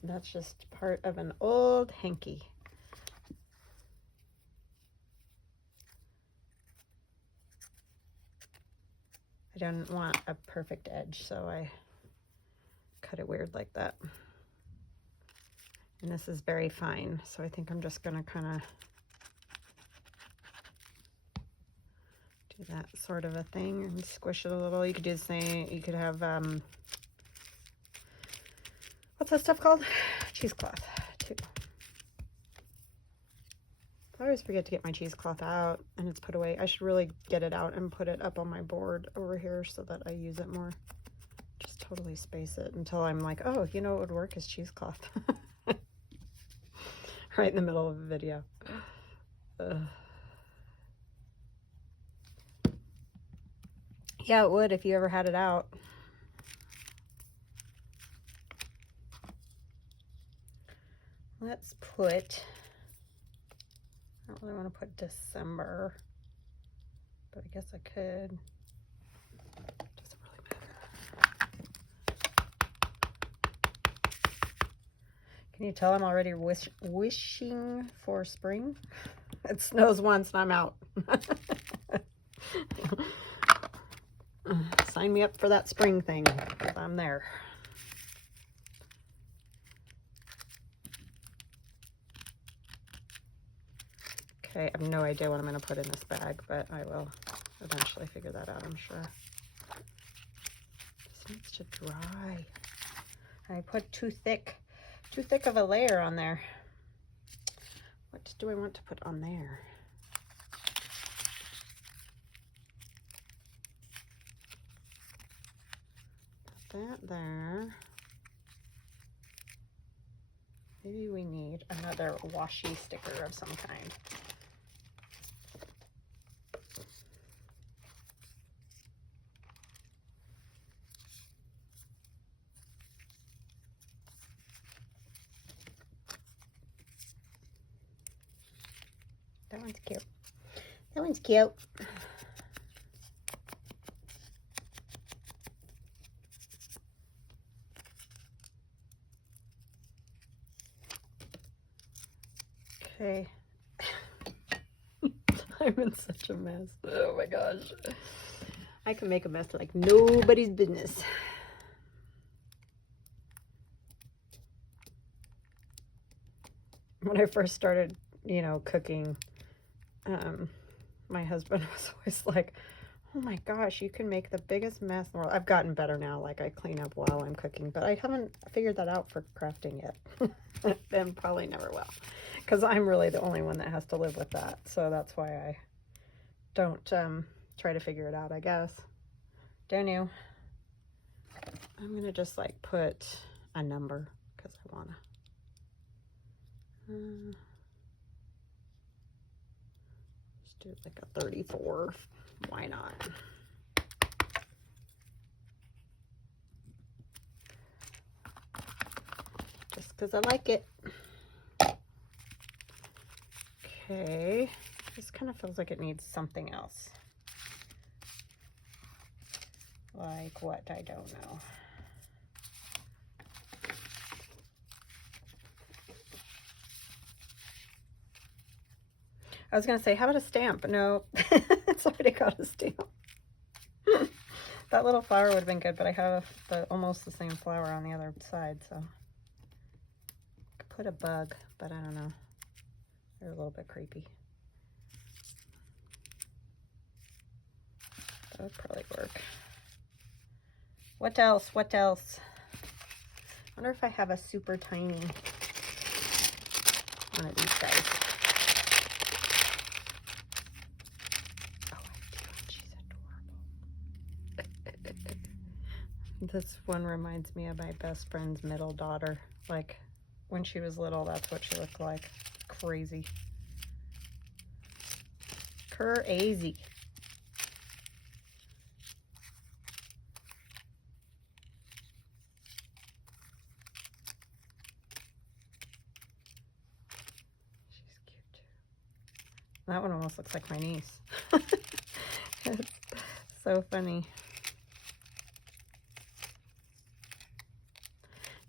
That's just part of an old hanky. I don't want a perfect edge, so I cut it weird like that. And this is very fine, so I think I'm just gonna kind of do that sort of a thing and squish it a little. You could do the same, you could have, what's that stuff called? Cheesecloth, too. I always forget to get my cheesecloth out and it's put away. I should really get it out and put it up on my board over here so that I use it more. Just totally space it until I'm like, oh, you know what would work is cheesecloth. Right in the middle of a video. Yeah, it would if you ever had it out. Let's put, I don't really want to put December, but I guess I could. Doesn't really matter. Can you tell I'm already wishing for spring? It snows once and I'm out. Sign me up for that spring thing, because I'm there. Okay, I have no idea what I'm going to put in this bag, but I will eventually figure that out, I'm sure. This needs to dry. I put too thick of a layer on there. What do I want to put on there? Put that there. Maybe we need another washi sticker of some kind. That one's cute. That one's cute. Okay. I'm in such a mess. Oh my gosh. I can make a mess like nobody's business. When I first started, you know, cooking, my husband was always like, oh my gosh, you can make the biggest mess in the world. I've gotten better now, like I clean up while I'm cooking, but I haven't figured that out for crafting yet. And probably never will, because I'm really the only one that has to live with that. So that's why I don't try to figure it out, I guess. Don't you? I'm gonna just like put a number because I wanna. Let's do like a 34. Why not? Just because I like it. Okay. This kind of feels like it needs something else. Like what? I don't know. I was going to say, how about a stamp? No, it's already got a stamp. That little flower would have been good, but I have almost the same flower on the other side, so. I could put a bug, but I don't know. They're a little bit creepy. That would probably work. What else? What else? I wonder if I have a super tiny one of these guys. This one reminds me of my best friend's middle daughter. Like, when she was little, that's what she looked like. Crazy. Crazy. She's cute, too. That one almost looks like my niece. It's so funny.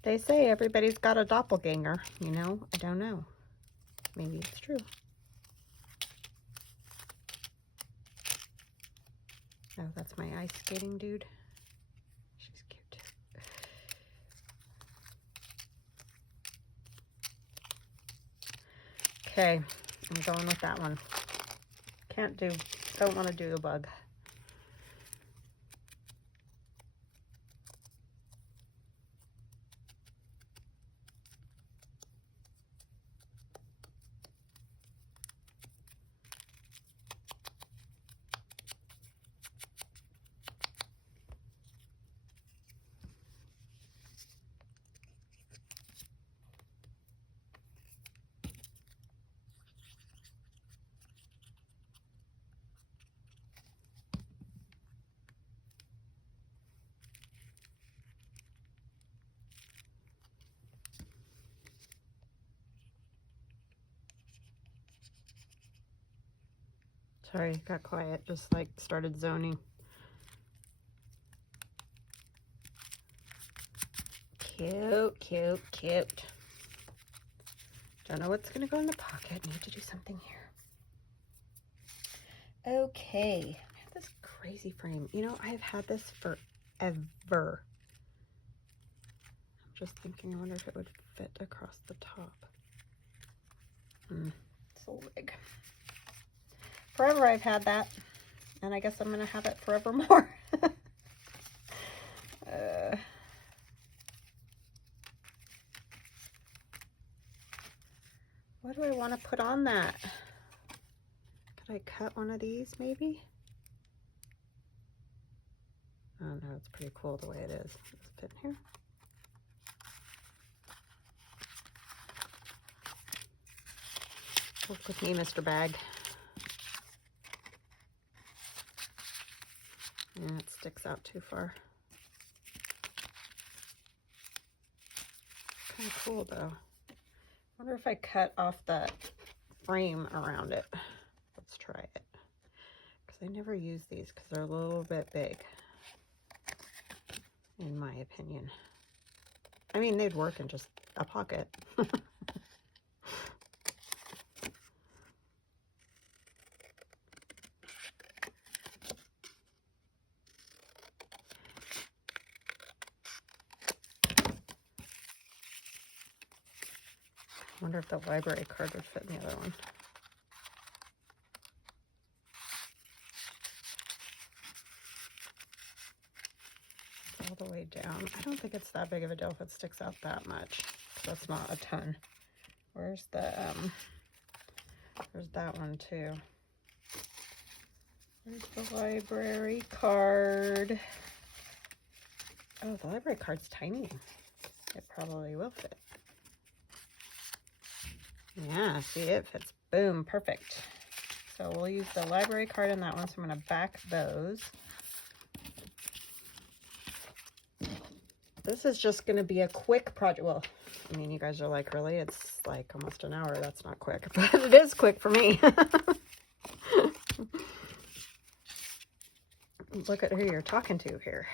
They say everybody's got a doppelganger, you know? I don't know. Maybe it's true. Oh, that's my ice skating dude. She's cute too. Okay, I'm going with that one. Don't want to do the bug. Sorry, got quiet, just like started zoning. Cute, cute, cute. Don't know what's gonna go in the pocket. Need to do something here. Okay, I have this crazy frame. You know, I've had this forever. I'm just thinking, I wonder if it would fit across the top. It's so big. Forever I've had that, and I guess I'm gonna have it forevermore. What do I want to put on that? Could I cut one of these maybe? Oh no, it's pretty cool the way it is. Does it fit in here? Work with me, Mr. Bag. Yeah, it sticks out too far. Kind of cool though. I wonder if I cut off the frame around it. Let's try it. Because I never use these because they're a little bit big, in my opinion. I mean, they'd work in just a pocket. I wonder if the library card would fit in the other one. It's all the way down. I don't think it's that big of a deal if it sticks out that much. That's not a ton. Where's the, there's that one too. Where's the library card? Oh, the library card's tiny. It probably will fit. Yeah, see, it fits. Boom, perfect. So we'll use the library card in that one, so I'm going to back those. This is just going to be a quick project. Well, I mean, you guys are like, really? It's like almost an hour. That's not quick, but it is quick for me. Look at who you're talking to here.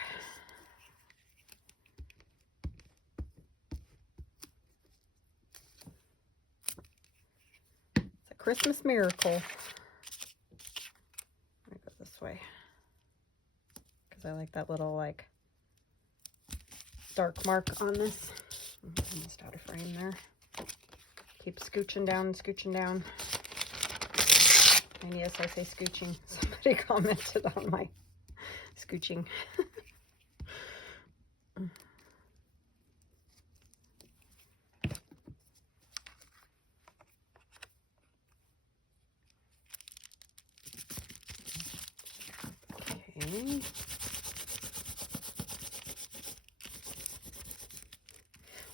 It's a Christmas miracle. Let me go this way because I like that little like dark mark on this. Almost out of frame there. Keep scooching down, scooching down. And yes, I say scooching. Somebody commented on my scooching. Okay.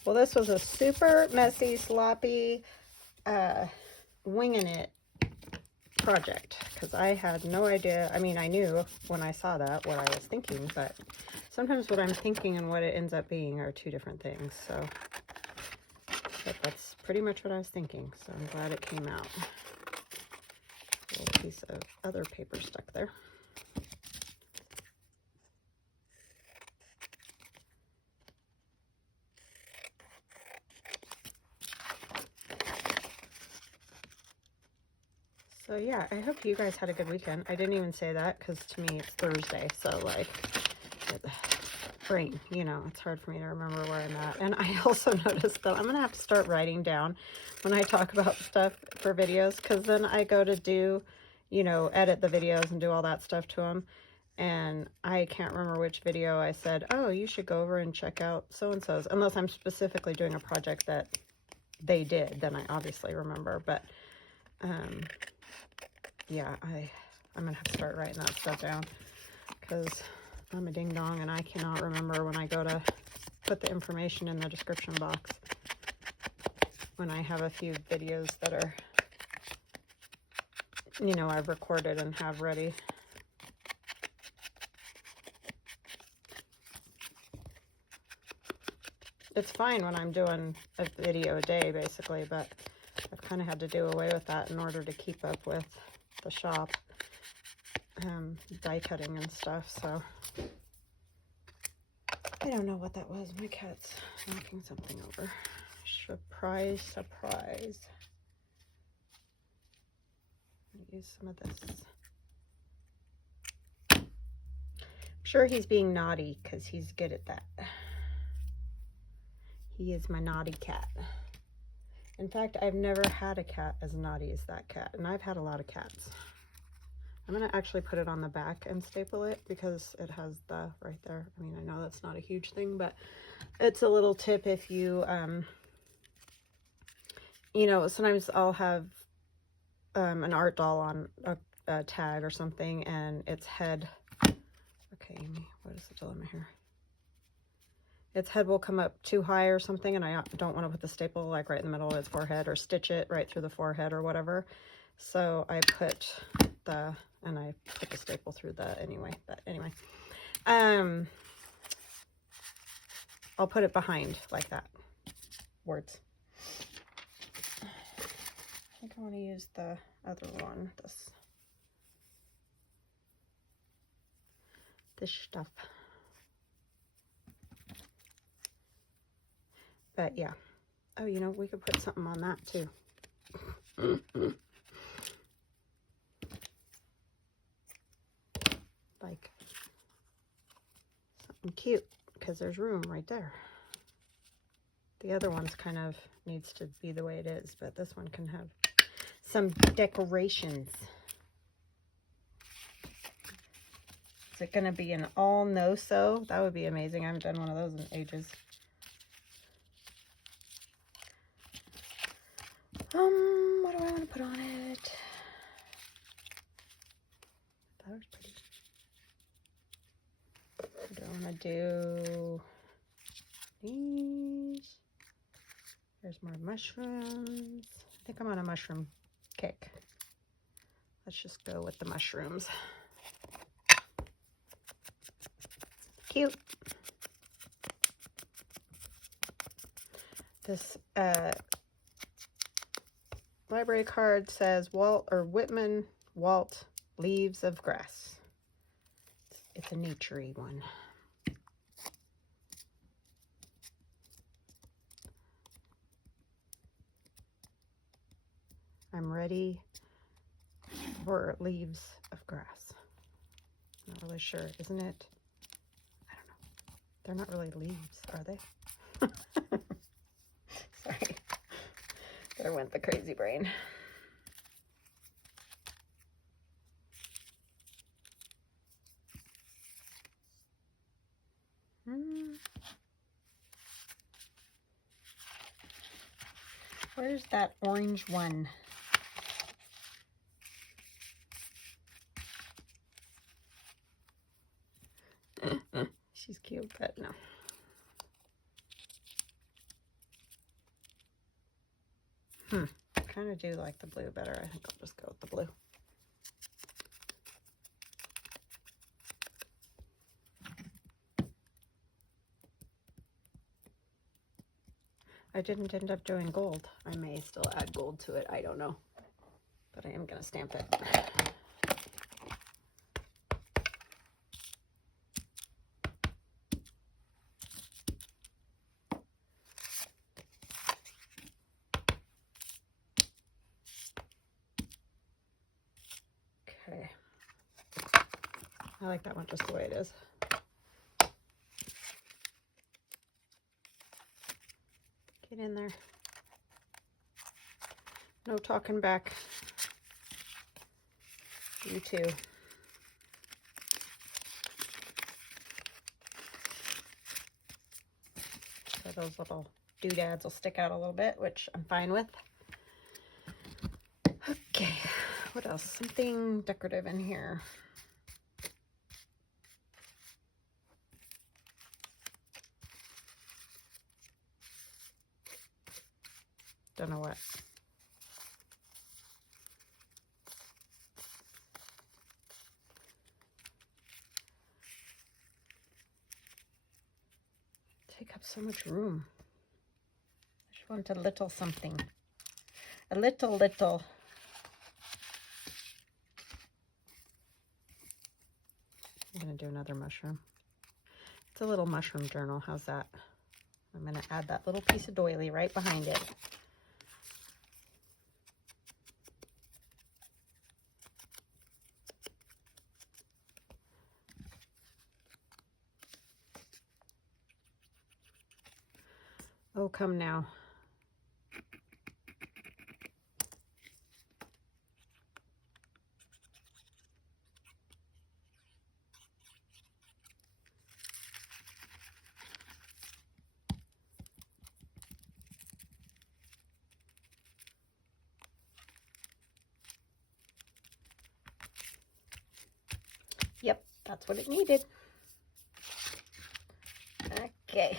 Well, this was a super messy, sloppy, winging it project because I had no idea. I mean, I knew when I saw that what I was thinking, but sometimes what I'm thinking and what it ends up being are two different things. So, but that's pretty much what I was thinking. So I'm glad it came out. A little piece of other paper stuck there. So yeah, I hope you guys had a good weekend. I didn't even say that because to me it's Thursday. So like, brain, you know, it's hard for me to remember where I'm at. And I also noticed that I'm going to have to start writing down when I talk about stuff for videos, because then I go to do, you know, edit the videos and do all that stuff to them. And I can't remember which video I said, oh, you should go over and check out so-and-so's, unless I'm specifically doing a project that they did, then I obviously remember. But, yeah, I'm going to have to start writing that stuff down, because I'm a ding-dong and I cannot remember when I go to put the information in the description box when I have a few videos that are, you know, I've recorded and have ready. It's fine when I'm doing a video a day, basically, but I've kind of had to do away with that in order to keep up with the shop, die cutting and stuff. So I don't know what that was. My cat's knocking something over. Surprise, surprise. Use some of this. I'm sure he's being naughty because he's good at that. He is my naughty cat. In fact, I've never had a cat as naughty as that cat, and I've had a lot of cats. I'm going to actually put it on the back and staple it because it has the right there. I mean, I know that's not a huge thing, but it's a little tip if you, you know, sometimes I'll have an art doll on a tag or something, and its head, okay, Amy, what is the dilemma here? its head will come up too high or something, and I don't want to put the staple like right in the middle of its forehead or stitch it right through the forehead or whatever. So I put the staple through the anyway. But anyway, I'll put it behind like that. Words. I think I want to use the other one. This stuff. But yeah. Oh, you know, we could put something on that too. Like something cute, because there's room right there. The other one's kind of needs to be the way it is, but this one can have some decorations. Is it going to be an all no-sew? That would be amazing. I haven't done one of those in ages. What do I want to put on it? That was pretty. I don't want to do these. There's more mushrooms. I think I'm on a mushroom kick. Let's just go with the mushrooms. Cute. This library card says Walt Whitman, Leaves of Grass. It's a nature-y one. I'm ready for leaves of grass. Not really sure, isn't it? I don't know. They're not really leaves, are they? Sorry. There went the crazy brain. Where's that orange one? She's cute, but no. I kind of do like the blue better. I think I'll just go with the blue. I didn't end up doing gold. I may still add gold to it. I don't know. But I am going to stamp it. Okay. I like that one just the way it is. Get in there. No talking back. You too. So those little doodads will stick out a little bit, which I'm fine with. Okay, what else? Something decorative in here. Don't know what. Take up so much room. I just want a little something. A little. I'm going to do another mushroom. It's a little mushroom journal. How's that? I'm going to add that little piece of doily right behind it. Oh, come now. Yep, that's what it needed. Okay.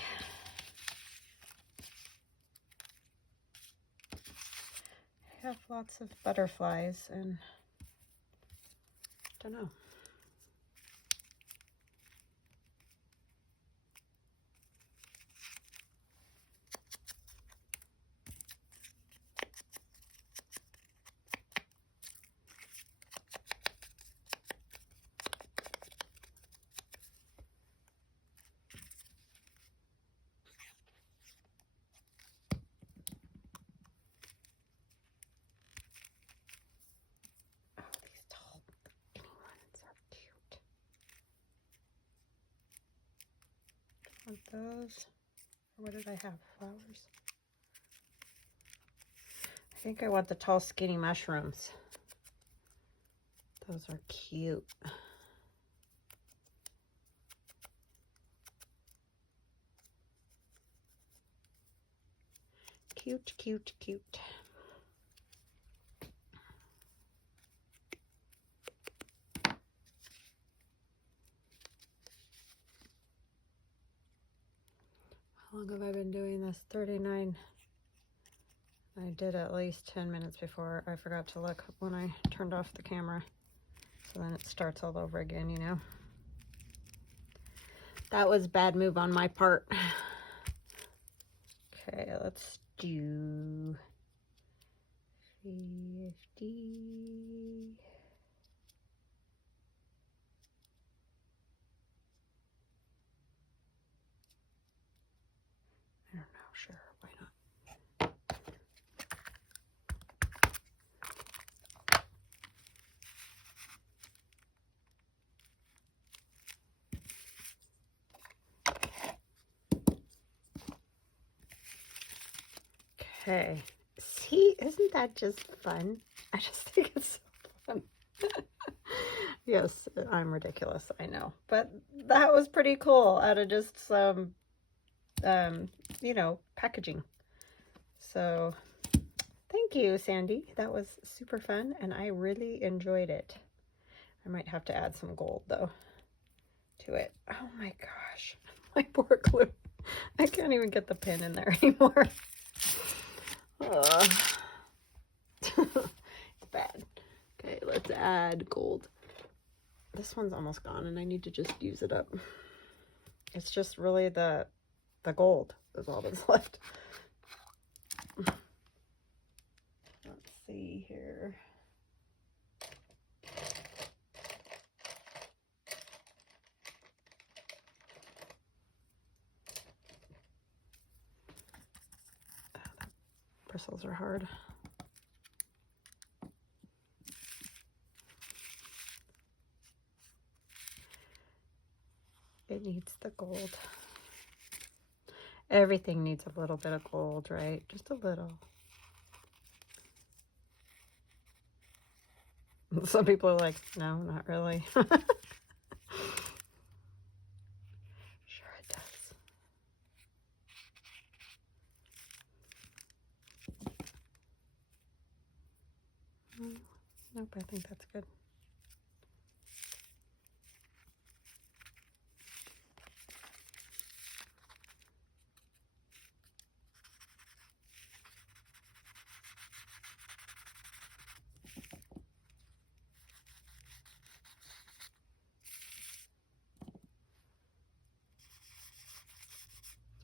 have lots of butterflies and I don't know. Want those? Or what did I have? Flowers? I think I want the tall skinny mushrooms. Those are cute. Cute, cute, cute. How long have I been doing this? 39. I did at least 10 minutes before I forgot to look when I turned off the camera. So then it starts all over again, you know. That was a bad move on my part. Okay, let's do 50. I don't know, sure, why not? Okay, see, isn't that just fun? I just think it's so fun. Yes, I'm ridiculous, I know. But that was pretty cool out of just some, you know, packaging. So thank you, Sandy. That was super fun, and I really enjoyed it. I might have to add some gold, though, to it. Oh my gosh, my poor glue. I can't even get the pin in there anymore. It's bad. Okay, let's add gold. This one's almost gone, and I need to just use it up. It's just really the gold is all that's left. Let's see here. Bristles are hard. It needs the gold. Everything needs a little bit of gold, right? Just a little. Some people are like, no, not really. Sure it does. Nope, I think that's good.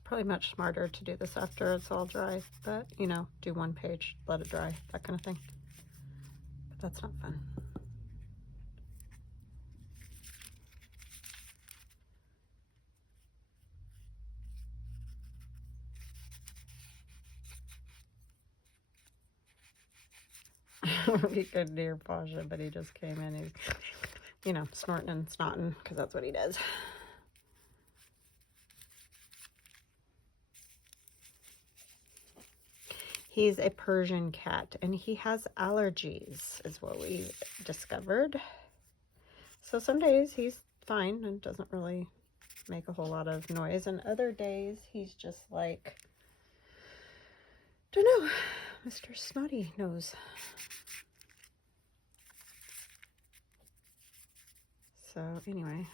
Probably much smarter to do this after it's all dry, but you know, do one page, let it dry, that kind of thing. But that's not fun. He couldn't hear Pasha, but he just came in. He's, you know, snorting and snotting because that's what he does. He's a Persian cat, and he has allergies, is what we discovered. So some days he's fine and doesn't really make a whole lot of noise, and other days he's just like, don't know, Mr. Snotty Nose. So anyway,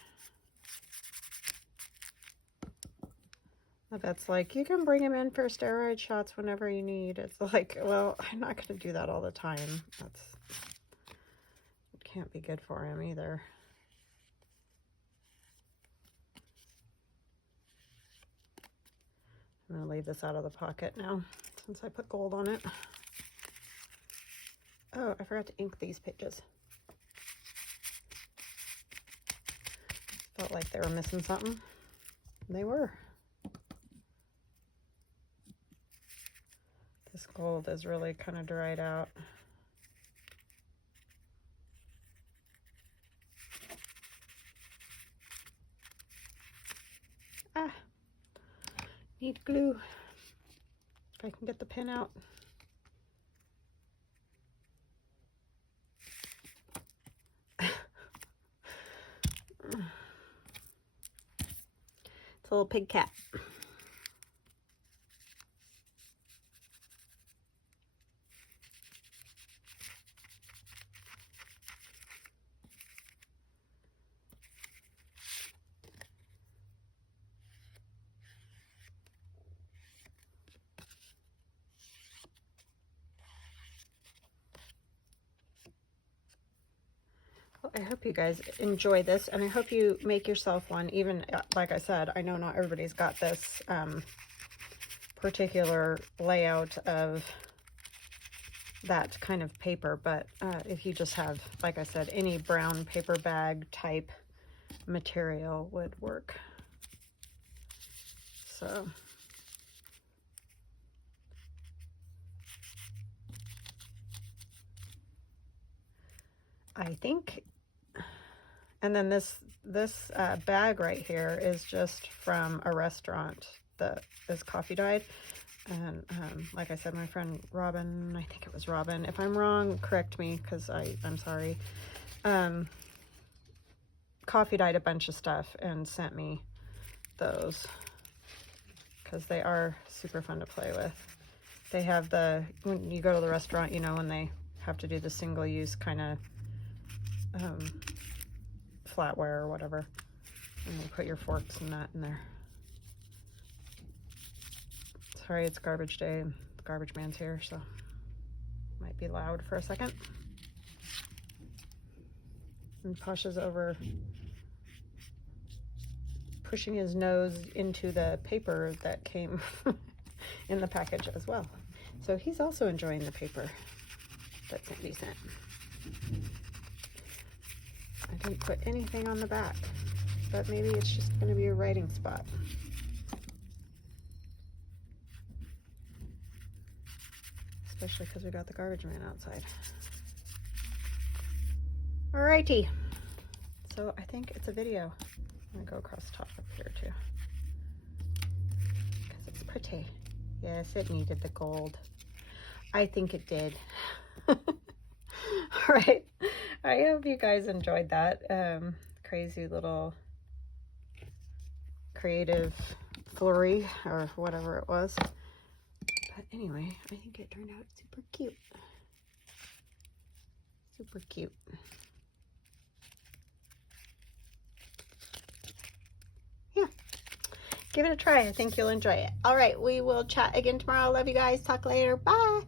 That's like, you can bring him in for steroid shots whenever you need. It's like, well, I'm not going to do that all the time. It can't be good for him either. I'm going to leave this out of the pocket now since I put gold on it. Oh, I forgot to ink these pages. Felt like they were missing something. They were. This gold is really kind of dried out. Ah, need glue. If I can get the pin out. It's a little pig cat. Well, I hope you guys enjoy this, and I hope you make yourself one. Even, like I said, I know not everybody's got this particular layout of that kind of paper, but if you just have, like I said, any brown paper bag type material would work. So I think, and then this bag right here is just from a restaurant that is coffee dyed. And like I said, my friend Robin, I think it was Robin, if I'm wrong, correct me, because I'm sorry, coffee dyed a bunch of stuff and sent me those because they are super fun to play with. They have when you go to the restaurant, you know, when they have to do the single-use kind of flatware or whatever, and you put your forks and that in there. Sorry, it's garbage day and the garbage man's here, so might be loud for a second. And Posh is over pushing his nose into the paper that came in the package as well. So he's also enjoying the paper that Sandy sent. I didn't put anything on the back, but maybe it's just going to be a writing spot. Especially because we got the garbage man outside. Alrighty. So I think it's a video. I'm gonna go across the top up here too, because it's pretty. Yes, it needed the gold. I think it did. Alright. I hope you guys enjoyed that. Crazy little creative flurry or whatever it was. But anyway, I think it turned out super cute. Super cute. Yeah. Give it a try. I think you'll enjoy it. All right. We will chat again tomorrow. Love you guys. Talk later. Bye.